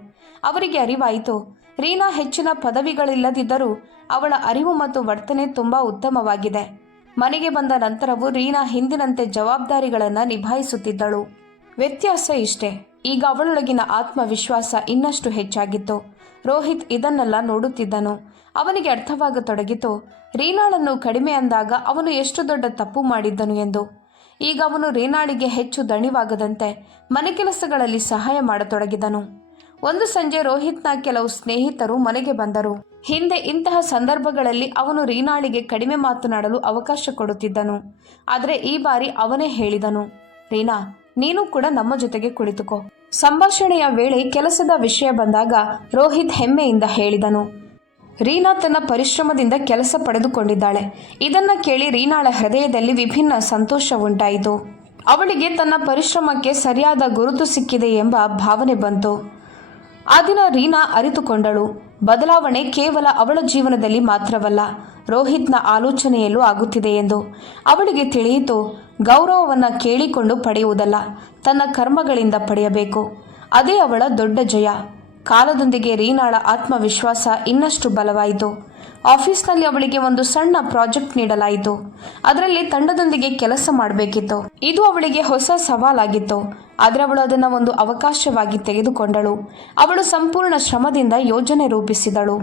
ಅವರಿಗೆ ಅರಿವಾಯಿತು, ರೀನಾ ಹೆಚ್ಚಿನ ಪದವಿಗಳಿಲ್ಲದಿದ್ದರೂ ಅವಳ ಅರಿವು ಮತ್ತು ವರ್ತನೆ ತುಂಬ ಉತ್ತಮವಾಗಿದೆ. ಮನೆಗೆ ಬಂದ ನಂತರವೂ ರೀನಾ ಹಿಂದಿನಂತೆ ಜವಾಬ್ದಾರಿಗಳನ್ನು ನಿಭಾಯಿಸುತ್ತಿದ್ದಳು. ವ್ಯತ್ಯಾಸ ಇಷ್ಟೇ, ಈಗ ಅವಳೊಳಗಿನ ಆತ್ಮವಿಶ್ವಾಸ ಇನ್ನಷ್ಟು ಹೆಚ್ಚಾಗಿತ್ತು. ರೋಹಿತ್ ಇದನ್ನೆಲ್ಲ ನೋಡುತ್ತಿದ್ದನು. ಅವನಿಗೆ ಅರ್ಥವಾಗತೊಡಗಿತು, ರೀನಾಳನ್ನು ಕಡಿಮೆ ಅಂದಾಗ ಅವನು ಎಷ್ಟು ದೊಡ್ಡ ತಪ್ಪು ಮಾಡಿದ್ದನು ಎಂದು. ಈಗ ಅವನು ರೀನಾಳಿಗೆ ಹೆಚ್ಚು ದಣಿವಾಗದಂತೆ ಮನೆ ಕೆಲಸಗಳಲ್ಲಿ ಸಹಾಯ ಮಾಡತೊಡಗಿದನು. ಒಂದು ಸಂಜೆ ರೋಹಿತ್ನ ಕೆಲವು ಸ್ನೇಹಿತರು ಮನೆಗೆ ಬಂದರು. ಹಿಂದೆ ಇಂತಹ ಸಂದರ್ಭಗಳಲ್ಲಿ ಅವನು ರೀನಾಳಿಗೆ ಕಡಿಮೆ ಮಾತನಾಡಲು ಅವಕಾಶ ಕೊಡುತ್ತಿದ್ದನು. ಆದರೆ ಈ ಬಾರಿ ಅವನೇ ಹೇಳಿದನು, ರೀನಾ, ನೀನು ಕೂಡ ನಮ್ಮ ಜೊತೆಗೆ ಕುಳಿತುಕೋ. ಸಂಭಾಷಣೆಯ ವೇಳೆ ಕೆಲಸದ ವಿಷಯ ಬಂದಾಗ ರೋಹಿತ್ ಹೆಮ್ಮೆಯಿಂದ ಹೇಳಿದನು, ರೀನಾ ತನ್ನ ಪರಿಶ್ರಮದಿಂದ ಕೆಲಸ ಪಡೆದುಕೊಂಡಿದ್ದಾಳೆ. ಇದನ್ನು ಕೇಳಿ ರೀನಾಳ ಹೃದಯದಲ್ಲಿ ವಿಭಿನ್ನ ಸಂತೋಷ ಉಂಟಾಯಿತು. ಅವಳಿಗೆ ತನ್ನ ಪರಿಶ್ರಮಕ್ಕೆ ಸರಿಯಾದ ಗುರುತು ಸಿಕ್ಕಿದೆ ಎಂಬ ಭಾವನೆ ಬಂತು. ಆ ದಿನ ರೀನಾ ಅರಿತುಕೊಂಡಳು, ಬದಲಾವಣೆ ಕೇವಲ ಅವಳ ಜೀವನದಲ್ಲಿ ಮಾತ್ರವಲ್ಲ, ರೋಹಿತ್ನ ಆಲೋಚನೆಯಲ್ಲೂ ಆಗುತ್ತಿದೆ ಎಂದು. ಅವಳಿಗೆ ತಿಳಿಯಿತು, ಗೌರವವನ್ನು ಕೇಳಿಕೊಂಡು ಪಡೆಯುವುದಲ್ಲ, ತನ್ನ ಕರ್ಮಗಳಿಂದ ಪಡೆಯಬೇಕು. ಅದೇ ಅವಳ ದೊಡ್ಡ ಜಯ. ಕಾಲದೊಂದಿಗೆ ರೀನಾಳ ಆತ್ಮವಿಶ್ವಾಸ ಇನ್ನಷ್ಟು ಬಲವಾಯಿತು. ಆಫೀಸ್ನಲ್ಲಿ ಅವಳಿಗೆ ಒಂದು ಸಣ್ಣ ಪ್ರಾಜೆಕ್ಟ್ ನೀಡಲಾಯಿತು. ಅದರಲ್ಲಿ ತಂಡದೊಂದಿಗೆ ಕೆಲಸ ಮಾಡಬೇಕಿತ್ತು. ಇದು ಅವಳಿಗೆ ಹೊಸ ಸವಾಲಾಗಿತ್ತು. ಆದರೆ ಅವಳು ಅದನ್ನು ಒಂದು ಅವಕಾಶವಾಗಿ ತೆಗೆದುಕೊಂಡಳು. ಅವಳು ಸಂಪೂರ್ಣ ಶ್ರಮದಿಂದ ಯೋಜನೆ ರೂಪಿಸಿದಳು.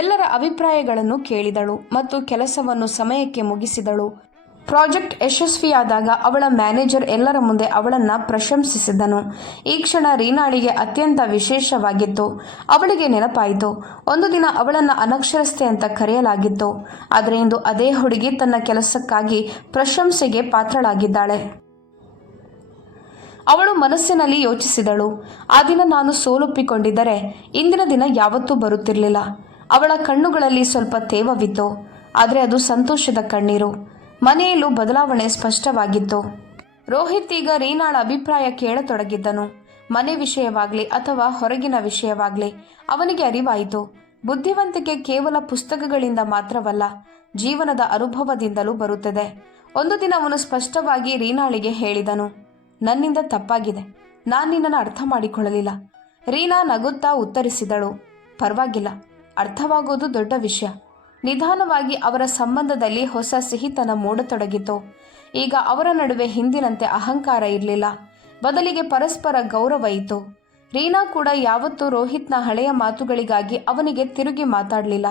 ಎಲ್ಲರ ಅಭಿಪ್ರಾಯಗಳನ್ನು ಕೇಳಿದಳು ಮತ್ತು ಕೆಲಸವನ್ನು ಸಮಯಕ್ಕೆ ಮುಗಿಸಿದಳು. ಪ್ರಾಜೆಕ್ಟ್ ಯಶಸ್ವಿಯಾದಾಗ ಅವಳ ಮ್ಯಾನೇಜರ್ ಎಲ್ಲರ ಮುಂದೆ ಅವಳನ್ನು ಪ್ರಶಂಸಿಸಿದನು. ಈ ಕ್ಷಣ ರೀನಾಳಿಗೆ ಅತ್ಯಂತ ವಿಶೇಷವಾಗಿತ್ತು. ಅವಳಿಗೆ ನೆನಪಾಯಿತು, ಒಂದು ದಿನ ಅವಳನ್ನು ಅನಕ್ಷರಸ್ಥೆ ಅಂತ ಕರೆಯಲಾಗಿತ್ತು. ಆದರೆ ಇಂದು ಅದೇ ಹುಡುಗಿ ತನ್ನ ಕೆಲಸಕ್ಕಾಗಿ ಪ್ರಶಂಸೆಗೆ ಪಾತ್ರಳಾಗಿದ್ದಾಳೆ. ಅವಳು ಮನಸ್ಸಿನಲ್ಲಿ ಯೋಚಿಸಿದಳು, ಆ ದಿನ ನಾನು ಸೋಲೊಪ್ಪಿಕೊಂಡಿದ್ದರೆ ಇಂದಿನ ದಿನ ಯಾವತ್ತೂ ಬರುತ್ತಿರಲಿಲ್ಲ. ಅವಳ ಕಣ್ಣುಗಳಲ್ಲಿ ಸ್ವಲ್ಪ ತೇವವಿತ್ತು, ಆದರೆ ಅದು ಸಂತೋಷದ ಕಣ್ಣೀರು. ಮನೆಯಲ್ಲೂ ಬದಲಾವಣೆ ಸ್ಪಷ್ಟವಾಗಿತ್ತು. ರೋಹಿತ್ ಈಗ ರೀನಾಳ ಅಭಿಪ್ರಾಯ ಕೇಳತೊಡಗಿದ್ದನು. ಮನೆ ವಿಷಯವಾಗಲಿ ಅಥವಾ ಹೊರಗಿನ ವಿಷಯವಾಗಲಿ ಅವನಿಗೆ ಅರಿವಾಯಿತು, ಬುದ್ಧಿವಂತಿಕೆ ಕೇವಲ ಪುಸ್ತಕಗಳಿಂದ ಮಾತ್ರವಲ್ಲ, ಜೀವನದ ಅನುಭವದಿಂದಲೂ ಬರುತ್ತದೆ. ಒಂದು ದಿನ ಅವನು ಸ್ಪಷ್ಟವಾಗಿ ರೀನಾಳಿಗೆ ಹೇಳಿದನು, ನನ್ನಿಂದ ತಪ್ಪಾಗಿದೆ, ನಾನು ನಿನ್ನನ್ನು ಅರ್ಥ ಮಾಡಿಕೊಳ್ಳಲಿಲ್ಲ. ರೀನಾ ನಗುತ್ತಾ ಉತ್ತರಿಸಿದಳು, ಪರವಾಗಿಲ್ಲ, ಅರ್ಥವಾಗೋದು ದೊಡ್ಡ ವಿಷಯ. ನಿಧಾನವಾಗಿ ಅವರ ಸಂಬಂಧದಲ್ಲಿ ಹೊಸ ಸಿಹಿತನ ಮೂಡತೊಡಗಿತು. ಈಗ ಅವರ ನಡುವೆ ಹಿಂದಿನಂತೆ ಅಹಂಕಾರ ಇರಲಿಲ್ಲ, ಬದಲಿಗೆ ಪರಸ್ಪರ ಗೌರವ ಇತ್ತು. ರೀನಾ ಕೂಡ ಯಾವತ್ತೂ ರೋಹಿತ್ನ ಹಳೆಯ ಮಾತುಗಳಿಗಾಗಿ ಅವನಿಗೆ ತಿರುಗಿ ಮಾತಾಡಲಿಲ್ಲ.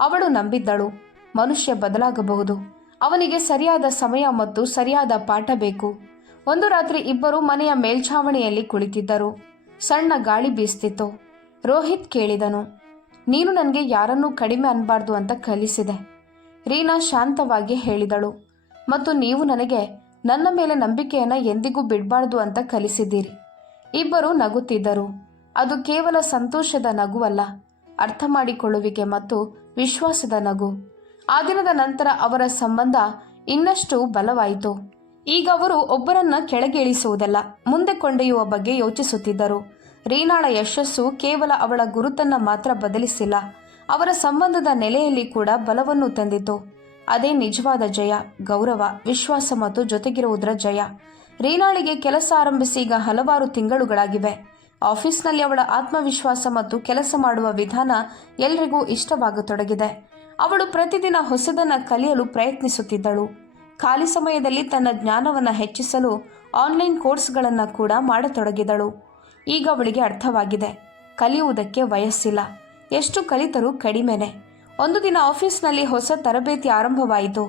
ಅವಳು ನಂಬಿದ್ದಳು, ಮನುಷ್ಯ ಬದಲಾಗಬಹುದು, ಅವನಿಗೆ ಸರಿಯಾದ ಸಮಯ ಮತ್ತು ಸರಿಯಾದ ಪಾಠ ಬೇಕು. ಒಂದು ರಾತ್ರಿ ಇಬ್ಬರು ಮನೆಯ ಮೇಲ್ಛಾವಣಿಯಲ್ಲಿ ಕುಳಿತಿದ್ದರು. ಸಣ್ಣ ಗಾಳಿ ಬೀಸ್ತಿತ್ತು. ರೋಹಿತ್ ಕೇಳಿದನು, ನೀನು ನನಗೆ ಯಾರನ್ನೂ ಕಡಿಮೆ ಅನ್ಬಾರ್ದು ಅಂತ ಕಲಿಸಿದೆ. ರೀನಾ ಶಾಂತವಾಗಿ ಹೇಳಿದಳು, ಮತ್ತು ನೀವು ನನಗೆ ನನ್ನ ಮೇಲೆ ನಂಬಿಕೆಯನ್ನು ಎಂದಿಗೂ ಬಿಡಬಾರ್ದು ಅಂತ ಕಲಿಸಿದ್ದೀರಿ. ಇಬ್ಬರು ನಗುತ್ತಿದ್ದರು. ಅದು ಕೇವಲ ಸಂತೋಷದ ನಗುವಲ್ಲ, ಅರ್ಥ ಮಾಡಿಕೊಳ್ಳುವಿಕೆ ಮತ್ತು ವಿಶ್ವಾಸದ ನಗು. ಆ ದಿನದ ನಂತರ ಅವರ ಸಂಬಂಧ ಇನ್ನಷ್ಟು ಬಲವಾಯಿತು. ಈಗ ಅವರು ಒಬ್ಬರನ್ನ ಕೆಳಗೆ ಇಳಿಸುವುದಲ್ಲ, ಮುಂದೆ ಕೊಂಡೊಯ್ಯುವ ಬಗ್ಗೆ ಯೋಚಿಸುತ್ತಿದ್ದರು. ರೀನಾಳ ಯಶಸ್ಸು ಕೇವಲ ಅವಳ ಗುರುತನ್ನ ಮಾತ್ರ ಬದಲಿಸಿಲ್ಲ, ಅವರ ಸಂಬಂಧದ ನೆಲೆಯಲ್ಲಿ ಕೂಡ ಬಲವನ್ನು ತಂದಿತು. ಅದೇ ನಿಜವಾದ ಜಯ, ಗೌರವ, ವಿಶ್ವಾಸ ಮತ್ತು ಜೊತೆಗಿರುವುದರ ಜಯ. ರೀನಾಳಿಗೆ ಕೆಲಸ ಆರಂಭಿಸಿ ಈಗ ಹಲವಾರು ತಿಂಗಳುಗಳಾಗಿವೆ. ಆಫೀಸ್ನಲ್ಲಿ ಅವಳ ಆತ್ಮವಿಶ್ವಾಸ ಮತ್ತು ಕೆಲಸ ಮಾಡುವ ವಿಧಾನ ಎಲ್ರಿಗೂ ಇಷ್ಟವಾಗತೊಡಗಿದೆ. ಅವಳು ಪ್ರತಿದಿನ ಹೊಸದನ್ನ ಕಲಿಯಲು ಪ್ರಯತ್ನಿಸುತ್ತಿದ್ದಳು. ಖಾಲಿ ಸಮಯದಲ್ಲಿ ತನ್ನ ಜ್ಞಾನವನ್ನು ಹೆಚ್ಚಿಸಲು ಆನ್ಲೈನ್ ಕೋರ್ಸ್ಗಳನ್ನು ಕೂಡ ಮಾಡತೊಡಗಿದಳು. ಈಗ ಅವಳಿಗೆ ಅರ್ಥವಾಗಿದೆ, ಕಲಿಯುವುದಕ್ಕೆ ವಯಸ್ಸಿಲ್ಲ, ಎಷ್ಟು ಕಲಿತರೂ ಕಡಿಮೆನೆ. ಒಂದು ದಿನ ಆಫೀಸ್ನಲ್ಲಿ ಹೊಸ ತರಬೇತಿ ಆರಂಭವಾಯಿತು.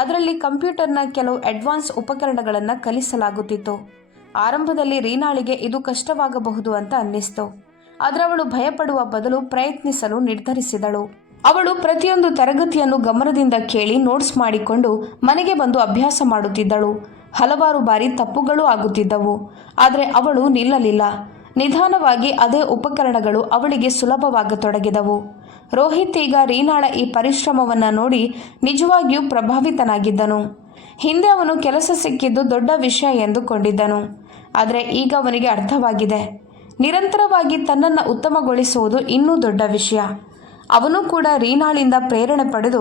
ಅದರಲ್ಲಿ ಕಂಪ್ಯೂಟರ್ನ ಕೆಲವು ಅಡ್ವಾನ್ಸ್ ಉಪಕರಣಗಳನ್ನು ಕಲಿಸಲಾಗುತ್ತಿತ್ತು. ಆರಂಭದಲ್ಲಿ ರೀನಾಳಿಗೆ ಇದು ಕಷ್ಟವಾಗಬಹುದು ಅಂತ ಅನ್ನಿಸ್ತು. ಆದರೆ ಅವಳು ಭಯಪಡುವ ಬದಲು ಪ್ರಯತ್ನಿಸಲು ನಿರ್ಧರಿಸಿದಳು. ಅವಳು ಪ್ರತಿಯೊಂದು ತರಗತಿಯನ್ನು ಗಮನದಿಂದ ಕೇಳಿ ನೋಟ್ಸ್ ಮಾಡಿಕೊಂಡು ಮನೆಗೆ ಬಂದು ಅಭ್ಯಾಸ ಮಾಡುತ್ತಿದ್ದಳು. ಹಲವಾರು ಬಾರಿ ತಪ್ಪುಗಳೂ ಆಗುತ್ತಿದ್ದವು, ಆದರೆ ಅವಳು ನಿಲ್ಲಲಿಲ್ಲ. ನಿಧಾನವಾಗಿ ಅದೇ ಉಪಕರಣಗಳು ಅವಳಿಗೆ ಸುಲಭವಾಗತೊಡಗಿದವು. ರೋಹಿತ್ ಈಗ ರೀನಾಳ ಈ ಪರಿಶ್ರಮವನ್ನು ನೋಡಿ ನಿಜವಾಗಿಯೂ ಪ್ರಭಾವಿತನಾಗಿದ್ದನು. ಹಿಂದೆ ಅವನು ಕೆಲಸ ಸಿಕ್ಕಿದ್ದು ದೊಡ್ಡ ವಿಷಯ ಎಂದುಕೊಂಡಿದ್ದನು, ಆದರೆ ಈಗ ಅವನಿಗೆ ಅರ್ಥವಾಗಿದೆ, ನಿರಂತರವಾಗಿ ತನ್ನನ್ನು ಉತ್ತಮಗೊಳಿಸುವುದು ಇನ್ನೂ ದೊಡ್ಡ ವಿಷಯ. ಅವನು ಕೂಡ ರೀನಾಳಿಂದ ಪ್ರೇರಣೆ ಪಡೆದು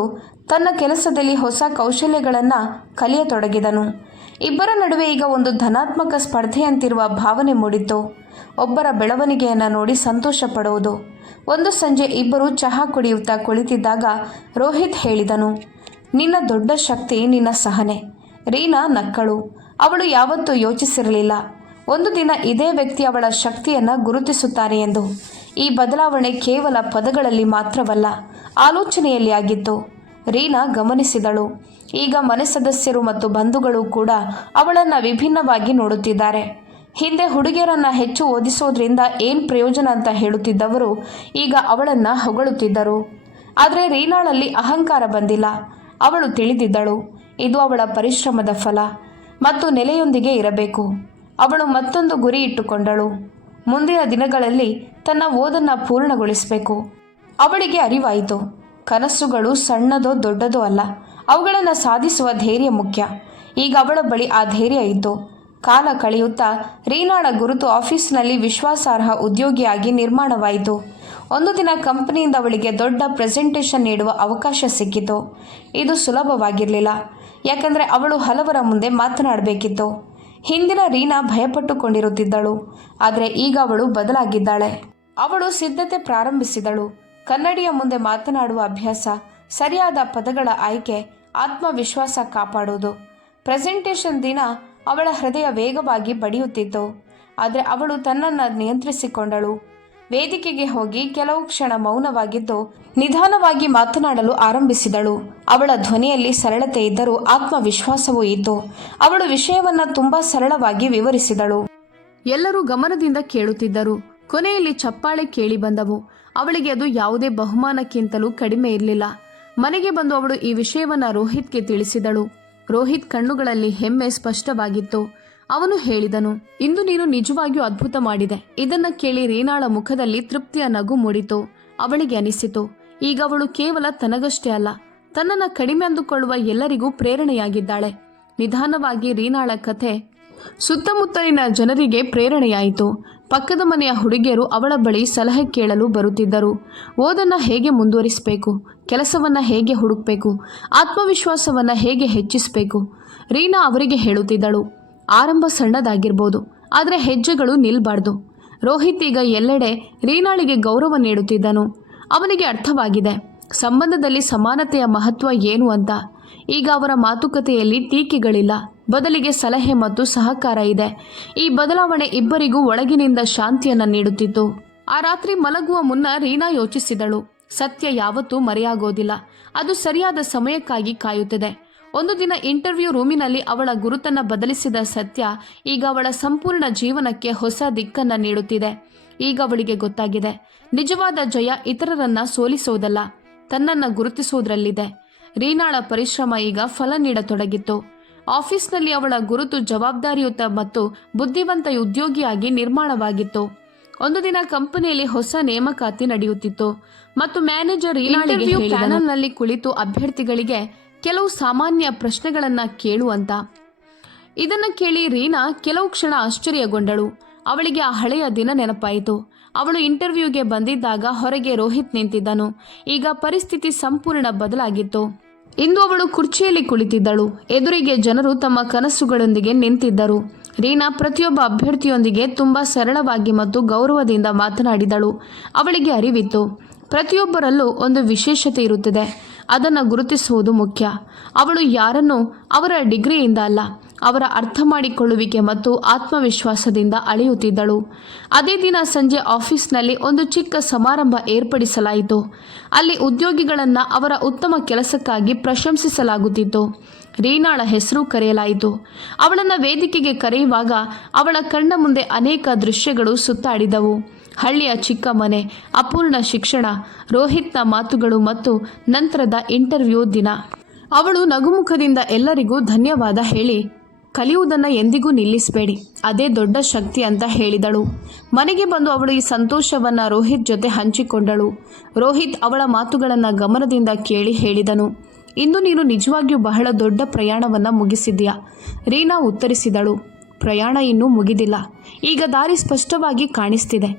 ತನ್ನ ಕೆಲಸದಲ್ಲಿ ಹೊಸ ಕೌಶಲ್ಯಗಳನ್ನು ಕಲಿಯತೊಡಗಿದನು. ಇಬ್ಬರ ನಡುವೆ ಈಗ ಒಂದು ಧನಾತ್ಮಕ ಸ್ಪರ್ಧೆಯಂತಿರುವ ಭಾವನೆ ಮೂಡಿತು. ಒಬ್ಬರ ಬೆಳವಣಿಗೆಯನ್ನು ನೋಡಿ ಸಂತೋಷ ಪಡುವುದು. ಒಂದು ಸಂಜೆ ಇಬ್ಬರು ಚಹಾ ಕುಡಿಯುತ್ತಾ ಕುಳಿತಿದ್ದಾಗ ರೋಹಿತ್ ಹೇಳಿದನು, ನಿನ್ನ ದೊಡ್ಡ ಶಕ್ತಿ ನಿನ್ನ ಸಹನೆ. ರೀನಾ ನಕ್ಕಳು. ಅವಳು ಯಾವತ್ತೂ ಯೋಚಿಸಿರಲಿಲ್ಲ, ಒಂದು ದಿನ ಇದೇ ವ್ಯಕ್ತಿ ಅವಳ ಶಕ್ತಿಯನ್ನು ಗುರುತಿಸುತ್ತಾನೆ ಎಂದು. ಈ ಬದಲಾವಣೆ ಕೇವಲ ಪದಗಳಲ್ಲಿ ಮಾತ್ರವಲ್ಲ, ಆಲೋಚನೆಯಲ್ಲಿ ಆಗಿತ್ತು. ರೀನಾ ಗಮನಿಸಿದಳು, ಈಗ ಮನೆ ಸದಸ್ಯರು ಮತ್ತು ಬಂಧುಗಳು ಕೂಡ ಅವಳನ್ನು ವಿಭಿನ್ನವಾಗಿ ನೋಡುತ್ತಿದ್ದಾರೆ. ಹಿಂದೆ ಹುಡುಗಿಯರನ್ನು ಹೆಚ್ಚು ಓದಿಸೋದ್ರಿಂದ ಏನು ಪ್ರಯೋಜನ ಅಂತ ಹೇಳುತ್ತಿದ್ದವರು ಈಗ ಅವಳನ್ನು ಹೊಗಳುತ್ತಿದ್ದರು. ಆದರೆ ರೀನಾಳಲ್ಲಿ ಅಹಂಕಾರ ಬಂದಿಲ್ಲ. ಅವಳು ತಿಳಿದಿದ್ದಳು, ಇದು ಅವಳ ಪರಿಶ್ರಮದ ಫಲ ಮತ್ತು ನೆಲೆಯೊಂದಿಗೆ ಇರಬೇಕು. ಅವಳು ಮತ್ತೊಂದು ಗುರಿ ಇಟ್ಟುಕೊಂಡಳು, ಮುಂದಿನ ದಿನಗಳಲ್ಲಿ ತನ್ನ ಓದನ್ನು ಪೂರ್ಣಗೊಳಿಸಬೇಕು. ಅವಳಿಗೆ ಅರಿವಾಯಿತು, ಕನಸುಗಳು ಸಣ್ಣದೋ ದೊಡ್ಡದೋ ಅಲ್ಲ, ಅವುಗಳನ್ನು ಸಾಧಿಸುವ ಧೈರ್ಯ ಮುಖ್ಯ. ಈಗ ಅವಳ ಬಳಿ ಆ ಧೈರ್ಯ ಇತ್ತು. ಕಾಲ ಕಳೆಯುತ್ತಾ ರೀನಾಳ ಗುರುತು ಆಫೀಸ್ನಲ್ಲಿ ವಿಶ್ವಾಸಾರ್ಹ ಉದ್ಯೋಗಿಯಾಗಿ ನಿರ್ಮಾಣವಾಯಿತು. ಒಂದು ದಿನ ಕಂಪನಿಯಿಂದ ಅವಳಿಗೆ ದೊಡ್ಡ ಪ್ರೆಸೆಂಟೇಷನ್ ನೀಡುವ ಅವಕಾಶ ಸಿಕ್ಕಿತು. ಇದು ಸುಲಭವಾಗಿರಲಿಲ್ಲ, ಯಾಕಂದರೆ ಅವಳು ಹಲವರ ಮುಂದೆ ಮಾತನಾಡಬೇಕಿತ್ತು. ಹಿಂದಿನ ರೀನಾ ಭಯಪಟ್ಟುಕೊಂಡಿರುತ್ತಿದ್ದಳು, ಆದರೆ ಈಗ ಅವಳು ಬದಲಾಗಿದ್ದಾಳೆ. ಅವಳು ಸಿದ್ಧತೆ ಪ್ರಾರಂಭಿಸಿದಳು. ಕನ್ನಡಿಯ ಮುಂದೆ ಮಾತನಾಡುವ ಅಭ್ಯಾಸ, ಸರಿಯಾದ ಪದಗಳ ಆಯ್ಕೆ, ಆತ್ಮವಿಶ್ವಾಸ ಕಾಪಾಡುವುದು. ಪ್ರೆಸೆಂಟೇಷನ್ ದಿನ ಅವಳ ಹೃದಯ ವೇಗವಾಗಿ ಬಡಿಯುತ್ತಿತ್ತು, ಆದರೆ ಅವಳು ತನ್ನನ್ನು ನಿಯಂತ್ರಿಸಿಕೊಂಡಳು. ವೇದಿಕೆಗೆ ಹೋಗಿ ಕೆಲವು ಕ್ಷಣ ಮೌನವಾಗಿದ್ದು ನಿಧಾನವಾಗಿ ಮಾತನಾಡಲು ಆರಂಭಿಸಿದಳು. ಅವಳ ಧ್ವನಿಯಲ್ಲಿ ಸರಳತೆ ಇದ್ದರೂ ಆತ್ಮವಿಶ್ವಾಸವೂ ಇತ್ತು. ಅವಳು ವಿಷಯವನ್ನು ತುಂಬಾ ಸರಳವಾಗಿ ವಿವರಿಸಿದಳು. ಎಲ್ಲರೂ ಗಮನದಿಂದ ಕೇಳುತ್ತಿದ್ದರು. ಕೊನೆಯಲ್ಲಿ ಚಪ್ಪಾಳೆ ಕೇಳಿ ಬಂದವು. ಅವಳಿಗೆ ಅದು ಯಾವುದೇ ಬಹುಮಾನಕ್ಕಿಂತಲೂ ಕಡಿಮೆ ಇರಲಿಲ್ಲ. ಮನೆಗೆ ಬಂದು ಅವಳು ಈ ವಿಷಯವನ್ನು ರೋಹಿತ್ಗೆ ತಿಳಿಸಿದಳು. ರೋಹಿತ್ ಕಣ್ಣುಗಳಲ್ಲಿ ಹೆಮ್ಮೆ ಸ್ಪಷ್ಟವಾಗಿತ್ತು. ಅವನು ಹೇಳಿದನು, ಇಂದು ನೀನು ನಿಜವಾಗಿಯೂ ಅದ್ಭುತ ಮಾಡಿದೆ. ಇದನ್ನ ಕೇಳಿ ರೀನಾಳ ಮುಖದಲ್ಲಿ ತೃಪ್ತಿಯ ನಗು ಮೂಡಿತು. ಅವಳಿಗೆ ಅನಿಸಿತು, ಈಗ ಅವಳು ಕೇವಲ ತನಗಷ್ಟೇ ಅಲ್ಲ, ತನ್ನನ್ನು ಕಡಿಮೆ ಅಂದುಕೊಳ್ಳುವ ಎಲ್ಲರಿಗೂ ಪ್ರೇರಣೆಯಾಗಿದ್ದಾಳೆ. ನಿಧಾನವಾಗಿ ರೀನಾಳ ಕಥೆ ಸುತ್ತಮುತ್ತಲಿನ ಜನರಿಗೆ ಪ್ರೇರಣೆಯಾಯಿತು. ಪಕ್ಕದ ಮನೆಯ ಹುಡುಗಿಯರು ಅವಳ ಬಳಿ ಸಲಹೆ ಕೇಳಲು ಬರುತ್ತಿದ್ದರು. ಓದನ್ನು ಹೇಗೆ ಮುಂದುವರಿಸಬೇಕು, ಕೆಲಸವನ್ನು ಹೇಗೆ ಹುಡುಕಬೇಕು, ಆತ್ಮವಿಶ್ವಾಸವನ್ನು ಹೇಗೆ ಹೆಚ್ಚಿಸಬೇಕು. ರೀನಾ ಅವರಿಗೆ ಹೇಳುತ್ತಿದ್ದಳು, ಆರಂಭ ಸಣ್ಣದಾಗಿರ್ಬೋದು, ಆದರೆ ಹೆಜ್ಜೆಗಳು ನಿಲ್ಬಾರ್ದು. ರೋಹಿತ್ ಈಗ ಎಲ್ಲೆಡೆ ರೀನಾಳಿಗೆ ಗೌರವ ನೀಡುತ್ತಿದ್ದನು. ಅವನಿಗೆ ಅರ್ಥವಾಗಿದೆ, ಸಂಬಂಧದಲ್ಲಿ ಸಮಾನತೆಯ ಮಹತ್ವ ಏನು ಅಂತ. ಈಗ ಅವರ ಮಾತುಕತೆಯಲ್ಲಿ ಟೀಕೆಗಳಿಲ್ಲ, ಬದಲಿಗೆ ಸಲಹೆ ಮತ್ತು ಸಹಕಾರ ಇದೆ. ಈ ಬದಲಾವಣೆ ಇಬ್ಬರಿಗೂ ಒಳಗಿನಿಂದ ಶಾಂತಿಯನ್ನು ನೀಡುತ್ತಿತ್ತು. ಆ ರಾತ್ರಿ ಮಲಗುವ ಮುನ್ನ ರೀನಾ ಯೋಚಿಸಿದಳು, ಸತ್ಯ ಯಾವತ್ತೂ ಮರೆಯಾಗೋದಿಲ್ಲ, ಅದು ಸರಿಯಾದ ಸಮಯಕ್ಕಾಗಿ ಕಾಯುತ್ತದೆ. ಒಂದು ದಿನ ಇಂಟರ್ವ್ಯೂ ರೂಮಿನಲ್ಲಿ ಅವಳ ಗುರುತನ್ನು ಬದಲಿಸಿದ ಸತ್ಯ ಈಗ ಅವಳ ಸಂಪೂರ್ಣ ಜೀವನಕ್ಕೆ ಹೊಸ ದಿಕ್ಕನ್ನು ನೀಡುತ್ತಿದೆ. ಈಗ ಅವಳಿಗೆ ಗೊತ್ತಾಗಿದೆ, ನಿಜವಾದ ಜಯ ಇತರರನ್ನ ಸೋಲಿಸೋದಲ್ಲ, ತನ್ನನ್ನು ಗುರುತಿಸುವುದರಲ್ಲಿದೆ. ರೀನಾಳ ಪರಿಶ್ರಮ ಈಗ ಫಲ ನೀಡತೊಡಗಿತ್ತು. ಆಫೀಸ್ನಲ್ಲಿ ಅವಳ ಗುರುತು ಜವಾಬ್ದಾರಿಯುತ ಮತ್ತು ಬುದ್ಧಿವಂತ ಉದ್ಯೋಗಿಯಾಗಿ ನಿರ್ಮಾಣವಾಗಿತ್ತು. ಒಂದು ದಿನ ಕಂಪನಿಯಲ್ಲಿ ಹೊಸ ನೇಮಕಾತಿ ನಡೆಯುತ್ತಿತ್ತು ಮತ್ತು ಮ್ಯಾನೇಜರ್ ರೀನಾಳಿಗೆ ಪ್ಯಾನಲ್ನಲ್ಲಿ ಕುಳಿತು ಅಭ್ಯರ್ಥಿಗಳಿಗೆ ಕೆಲವು ಸಾಮಾನ್ಯ ಪ್ರಶ್ನೆಗಳನ್ನ ಕೇಳುವಂತ. ಇದನ್ನ ಕೇಳಿ ರೀನಾ ಕೆಲವು ಕ್ಷಣ ಆಶ್ಚರ್ಯಗೊಂಡಳು. ಅವಳಿಗೆ ಆ ಹಳೆಯ ದಿನ ನೆನಪಾಯಿತು. ಅವಳು ಇಂಟರ್ವ್ಯೂಗೆ ಬಂದಿದ್ದಾಗ ಹೊರಗೆ ರೋಹಿತ್ ನಿಂತಿದ್ದನು. ಈಗ ಪರಿಸ್ಥಿತಿ ಸಂಪೂರ್ಣ ಬದಲಾಗಿತ್ತು. ಇಂದು ಅವಳು ಕುರ್ಚಿಯಲ್ಲಿ ಕುಳಿತಿದ್ದಳು. ಎದುರಿಗೆ ಜನರು ತಮ್ಮ ಕನಸುಗಳೊಂದಿಗೆ ನಿಂತಿದ್ದರು. ರೀನಾ ಪ್ರತಿಯೊಬ್ಬ ಅಭ್ಯರ್ಥಿಯೊಂದಿಗೆ ತುಂಬಾ ಸರಳವಾಗಿ ಮತ್ತು ಗೌರವದಿಂದ ಮಾತನಾಡಿದಳು. ಅವಳಿಗೆ ಅರಿವಿತ್ತು, ಪ್ರತಿಯೊಬ್ಬರಲ್ಲೂ ಒಂದು ವಿಶೇಷತೆ ಇರುತ್ತದೆ, ಅದನ್ನು ಗುರುತಿಸುವುದು ಮುಖ್ಯ. ಅವಳು ಯಾರನ್ನೂ ಅವರ ಡಿಗ್ರಿಯಿಂದ ಅಲ್ಲ, ಅವರ ಅರ್ಥ ಮಾಡಿಕೊಳ್ಳುವಿಕೆ ಮತ್ತು ಆತ್ಮವಿಶ್ವಾಸದಿಂದ ಅಳೆಯುತ್ತಿದ್ದಳು. ಅದೇ ದಿನ ಸಂಜೆ ಆಫೀಸ್ನಲ್ಲಿ ಒಂದು ಚಿಕ್ಕ ಸಮಾರಂಭ ಏರ್ಪಡಿಸಲಾಯಿತು. ಅಲ್ಲಿ ಉದ್ಯೋಗಿಗಳನ್ನು ಅವರ ಉತ್ತಮ ಕೆಲಸಕ್ಕಾಗಿ ಪ್ರಶಂಸಿಸಲಾಗುತ್ತಿತ್ತು. ರೀನಾಳ ಹೆಸರು ಕರೆಯಲಾಯಿತು. ಅವಳನ್ನು ವೇದಿಕೆಗೆ ಕರೆಯುವಾಗ ಅವಳ ಕಣ್ಣ ಮುಂದೆ ಅನೇಕ ದೃಶ್ಯಗಳು ಸುತ್ತಾಡಿದವು. ಹಳ್ಳಿಯ ಚಿಕ್ಕ ಮನೆ, ಅಪೂರ್ಣ ಶಿಕ್ಷಣ, ರೋಹಿತ್ನ ಮಾತುಗಳು ಮತ್ತು ನಂತರದ ಇಂಟರ್ವ್ಯೂ ದಿನ. ಅವಳು ನಗುಮುಖದಿಂದ ಎಲ್ಲರಿಗೂ ಧನ್ಯವಾದ ಹೇಳಿ, ಕಲಿಯುವುದನ್ನು ಎಂದಿಗೂ ನಿಲ್ಲಿಸಬೇಡಿ, ಅದೇ ದೊಡ್ಡ ಶಕ್ತಿ ಅಂತ ಹೇಳಿದಳು. ಮನೆಗೆ ಬಂದು ಅವಳು ಈ ಸಂತೋಷವನ್ನು ರೋಹಿತ್ ಜೊತೆ ಹಂಚಿಕೊಂಡಳು. ರೋಹಿತ್ ಅವಳ ಮಾತುಗಳನ್ನು ಗಮನದಿಂದ ಕೇಳಿ ಹೇಳಿದನು, ಇಂದು ನೀನು ನಿಜವಾಗಿಯೂ ಬಹಳ ದೊಡ್ಡ ಪ್ರಯಾಣವನ್ನು ಮುಗಿಸಿದ್ಯಾ. ರೀನಾ ಉತ್ತರಿಸಿದಳು, ಪ್ರಯಾಣ ಇನ್ನೂ ಮುಗಿದಿಲ್ಲ, ಈಗ ದಾರಿ ಸ್ಪಷ್ಟವಾಗಿ ಕಾಣಿಸ್ತಿದೆ.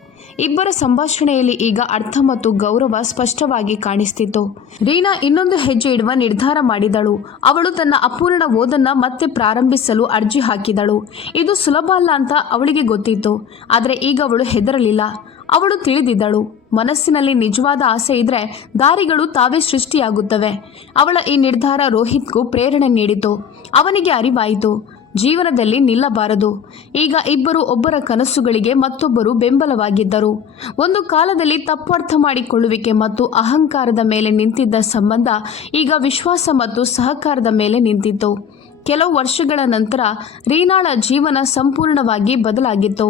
ಇಬ್ಬರ ಸಂಭಾಷಣೆಯಲ್ಲಿ ಈಗ ಅರ್ಥ ಮತ್ತು ಗೌರವ ಸ್ಪಷ್ಟವಾಗಿ ಕಾಣಿಸ್ತಿತ್ತು. ರೀನಾ ಇನ್ನೊಂದು ಹೆಜ್ಜೆ ಇಡುವ ನಿರ್ಧಾರ ಮಾಡಿದಳು. ಅವಳು ತನ್ನ ಅಪೂರ್ಣ ಓದನ್ನು ಮತ್ತೆ ಪ್ರಾರಂಭಿಸಲು ಅರ್ಜಿ ಹಾಕಿದಳು. ಇದು ಸುಲಭ ಅಲ್ಲ ಅಂತ ಅವಳಿಗೆ ಗೊತ್ತಿತ್ತು, ಆದರೆ ಈಗ ಅವಳು ಹೆದರಲಿಲ್ಲ. ಅವಳು ತಿಳಿದಿದ್ದಳು, ಮನಸ್ಸಿನಲ್ಲಿ ನಿಜವಾದ ಆಸೆ ಇದ್ರೆ ದಾರಿಗಳು ತಾವೇ ಸೃಷ್ಟಿಯಾಗುತ್ತವೆ. ಅವಳ ಈ ನಿರ್ಧಾರ ರೋಹಿತ್ಗೂ ಪ್ರೇರಣೆ ನೀಡಿತು. ಅವನಿಗೆ ಅರಿವಾಯಿತು, ಜೀವನದಲ್ಲಿ ನಿಲ್ಲಬಾರದು. ಈಗ ಇಬ್ಬರು ಒಬ್ಬರ ಕನಸುಗಳಿಗೆ ಮತ್ತೊಬ್ಬರು ಬೆಂಬಲವಾಗಿದ್ದರು. ಒಂದು ಕಾಲದಲ್ಲಿ ತಪ್ಪು ಅರ್ಥ ಮಾಡಿಕೊಳ್ಳುವಿಕೆ ಮತ್ತು ಅಹಂಕಾರದ ಮೇಲೆ ನಿಂತಿದ್ದ ಸಂಬಂಧ ಈಗ ವಿಶ್ವಾಸ ಮತ್ತು ಸಹಕಾರದ ಮೇಲೆ ನಿಂತಿತ್ತು. ಕೆಲವು ವರ್ಷಗಳ ನಂತರ ರೀನಾಳ ಜೀವನ ಸಂಪೂರ್ಣವಾಗಿ ಬದಲಾಗಿತ್ತು.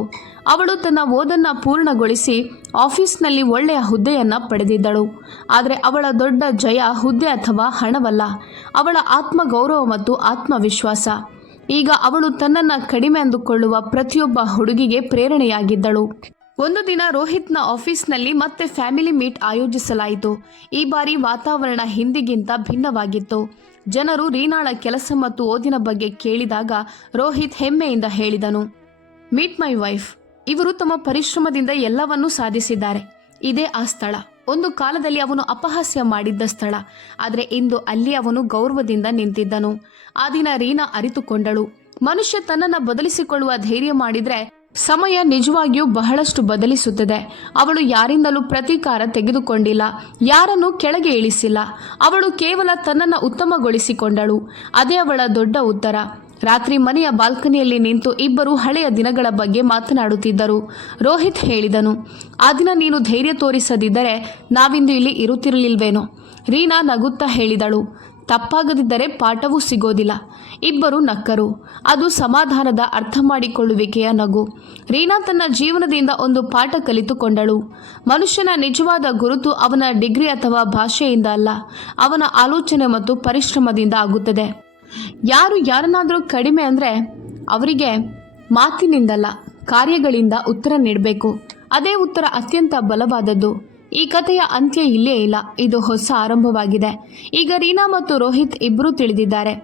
ಅವಳು ತನ್ನ ಓದನ್ನು ಪೂರ್ಣಗೊಳಿಸಿ ಆಫೀಸ್ನಲ್ಲಿ ಒಳ್ಳೆಯ ಹುದ್ದೆಯನ್ನು ಪಡೆದಿದ್ದಳು. ಆದರೆ ಅವಳ ದೊಡ್ಡ ಜಯ ಹುದ್ದೆ ಅಥವಾ ಹಣವಲ್ಲ, ಅವಳ ಆತ್ಮಗೌರವ ಮತ್ತು ಆತ್ಮವಿಶ್ವಾಸ. ಈಗ ಅವಳು ತನ್ನನ್ನು ಕಡಿಮೆ ಅಂದುಕೊಳ್ಳುವ ಪ್ರತಿಯೊಬ್ಬ ಹುಡುಗಿಗೆ ಪ್ರೇರಣೆಯಾಗಿದ್ದಳು. ಒಂದು ದಿನ ರೋಹಿತ್ನ ಆಫೀಸ್ನಲ್ಲಿ ಮತ್ತೆ ಫ್ಯಾಮಿಲಿ ಮೀಟ್ ಆಯೋಜಿಸಲಾಯಿತು. ಈ ಬಾರಿ ವಾತಾವರಣ ಹಿಂದಿಗಿಂತ ಭಿನ್ನವಾಗಿತ್ತು. ಜನರು ರೀನಾಳ ಕೆಲಸ ಮತ್ತು ಓದಿನ ಬಗ್ಗೆ ಕೇಳಿದಾಗ ರೋಹಿತ್ ಹೆಮ್ಮೆಯಿಂದ ಹೇಳಿದನು, ಮೀಟ್ ಮೈ ವೈಫ್. ಇವರು ತಮ್ಮ ಪರಿಶ್ರಮದಿಂದ ಎಲ್ಲವನ್ನೂ ಸಾಧಿಸಿದ್ದಾರೆ. ಇದೇ ಆ ಸ್ಥಳ. ಒಂದು ಕಾಲದಲ್ಲಿ ಅವನು ಅಪಹಾಸ್ಯ ಮಾಡಿದ್ದ ಸ್ಥಳ, ಆದರೆ ಇಂದು ಅಲ್ಲಿ ಅವನು ಗೌರವದಿಂದ ನಿಂತಿದ್ದನು. ಆ ದಿನ ರೀನಾ ಅರಿತುಕೊಂಡಳು, ಮನುಷ್ಯ ತನ್ನನ್ನು ಬದಲಿಸಿಕೊಳ್ಳುವ ಧೈರ್ಯ ಮಾಡಿದ್ರೆ ಸಮಯ ನಿಜವಾಗಿಯೂ ಬಹಳಷ್ಟು ಬದಲಿಸುತ್ತದೆ. ಅವಳು ಯಾರಿಂದಲೂ ಪ್ರತೀಕಾರ ತೆಗೆದುಕೊಂಡಿಲ್ಲ, ಯಾರನ್ನೂ ಕೆಳಗೆ ಇಳಿಸಿಲ್ಲ. ಅವಳು ಕೇವಲ ತನ್ನನ್ನು ಉತ್ತಮಗೊಳಿಸಿಕೊಂಡಳು. ಅದೇ ಅವಳ ದೊಡ್ಡ ಉತ್ತರ. ರಾತ್ರಿ ಮನೆಯ ಬಾಲ್ಕನಿಯಲ್ಲಿ ನಿಂತು ಇಬ್ಬರು ಹಳೆಯ ದಿನಗಳ ಬಗ್ಗೆ ಮಾತನಾಡುತ್ತಿದ್ದರು. ರೋಹಿತ್ ಹೇಳಿದನು, ಆ ದಿನ ನೀನು ಧೈರ್ಯ ತೋರಿಸದಿದ್ದರೆ ನಾವಿಂದು ಇಲ್ಲಿ ಇರುತ್ತಿರಲಿಲ್ವೇನೋ. ರೀನಾ ನಗುತ್ತಾ ಹೇಳಿದಳು, ತಪ್ಪಾಗದಿದ್ದರೆ ಪಾಠವೂ ಸಿಗೋದಿಲ್ಲ. ಇಬ್ಬರು ನಕ್ಕರು. ಅದು ಸಮಾಧಾನದ ಅರ್ಥ ಮಾಡಿಕೊಳ್ಳುವಿಕೆಯ ನಗು. ರೀನಾ ತನ್ನ ಜೀವನದಿಂದ ಒಂದು ಪಾಠ ಕಲಿತುಕೊಂಡಳು. ಮನುಷ್ಯನ ನಿಜವಾದ ಗುರುತು ಅವನ ಡಿಗ್ರಿ ಅಥವಾ ಭಾಷೆಯಿಂದ ಅಲ್ಲ, ಅವನ ಆಲೋಚನೆ ಮತ್ತು ಪರಿಶ್ರಮದಿಂದ ಆಗುತ್ತದೆ. ಯಾರು ಯಾರನ್ನಾದರೂ ಕಡಿಮೆ ಅಂದರೆ ಅವರಿಗೆ ಮಾತಿನಿಂದಲ್ಲ, ಕಾರ್ಯಗಳಿಂದ ಉತ್ತರ ನೀಡಬೇಕು. ಅದೇ ಉತ್ತರ ಅತ್ಯಂತ ಬಲವಾದದ್ದು. ಈ ಕಥೆಯ ಅಂತ್ಯ ಇಲ್ಲೇ ಇಲ್ಲ, ಇದು ಹೊಸ ಆರಂಭವಾಗಿದೆ. ಈಗ ರೀನಾ ಮತ್ತು ರೋಹಿತ್ ಇಬ್ಬರೂ ತಿಳಿದಿದ್ದಾರೆ,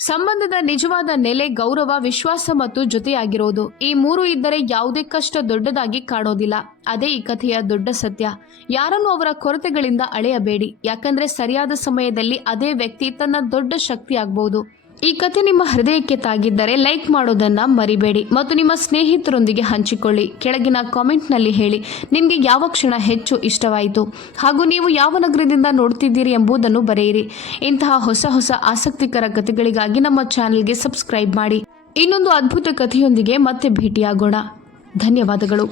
ಸಂಬಂಧದ ನಿಜವಾದ ನೆಲೆ ಗೌರವ, ವಿಶ್ವಾಸ ಮತ್ತು ಜೊತೆಯಾಗಿರೋದು. ಈ ಮೂರು ಇದ್ದರೆ ಯಾವುದೇ ಕಷ್ಟ ದೊಡ್ಡದಾಗಿ ಕಾಣೋದಿಲ್ಲ. ಅದೇ ಈ ಕಥೆಯ ದೊಡ್ಡ ಸತ್ಯ. ಯಾರನ್ನು ಅವರ ಕೊರತೆಗಳಿಂದ ಅಳೆಯಬೇಡಿ, ಯಾಕಂದ್ರೆ ಸರಿಯಾದ ಸಮಯದಲ್ಲಿ ಅದೇ ವ್ಯಕ್ತಿ ತನ್ನ ದೊಡ್ಡ ಶಕ್ತಿ ಆಗಬಹುದು. ಈ ಕಥೆ ನಿಮ್ಮ ಹೃದಯಕ್ಕೆ ತಾಗಿದ್ದರೆ ಲೈಕ್ ಮಾಡೋದನ್ನು ಮರಿಬೇಡಿ ಮತ್ತು ನಿಮ್ಮ ಸ್ನೇಹಿತರೊಂದಿಗೆ ಹಂಚಿಕೊಳ್ಳಿ. ಕೆಳಗಿನ ಕಾಮೆಂಟ್ನಲ್ಲಿ ಹೇಳಿ ನಿಮಗೆ ಯಾವ ಕ್ಷಣ ಹೆಚ್ಚು ಇಷ್ಟವಾಯಿತು ಹಾಗೂ ನೀವು ಯಾವ ನಗರದಿಂದ ನೋಡ್ತಿದ್ದೀರಿ ಎಂಬುದನ್ನು ಬರೆಯಿರಿ. ಇಂತಹ ಹೊಸ ಆಸಕ್ತಿಕರ ಕಥೆಗಳಿಗಾಗಿ ನಮ್ಮ ಚಾನೆಲ್ಗೆ ಸಬ್ಸ್ಕ್ರೈಬ್ ಮಾಡಿ. ಇನ್ನೊಂದು ಅದ್ಭುತ ಕಥೆಯೊಂದಿಗೆ ಮತ್ತೆ ಭೇಟಿಯಾಗೋಣ. ಧನ್ಯವಾದಗಳು.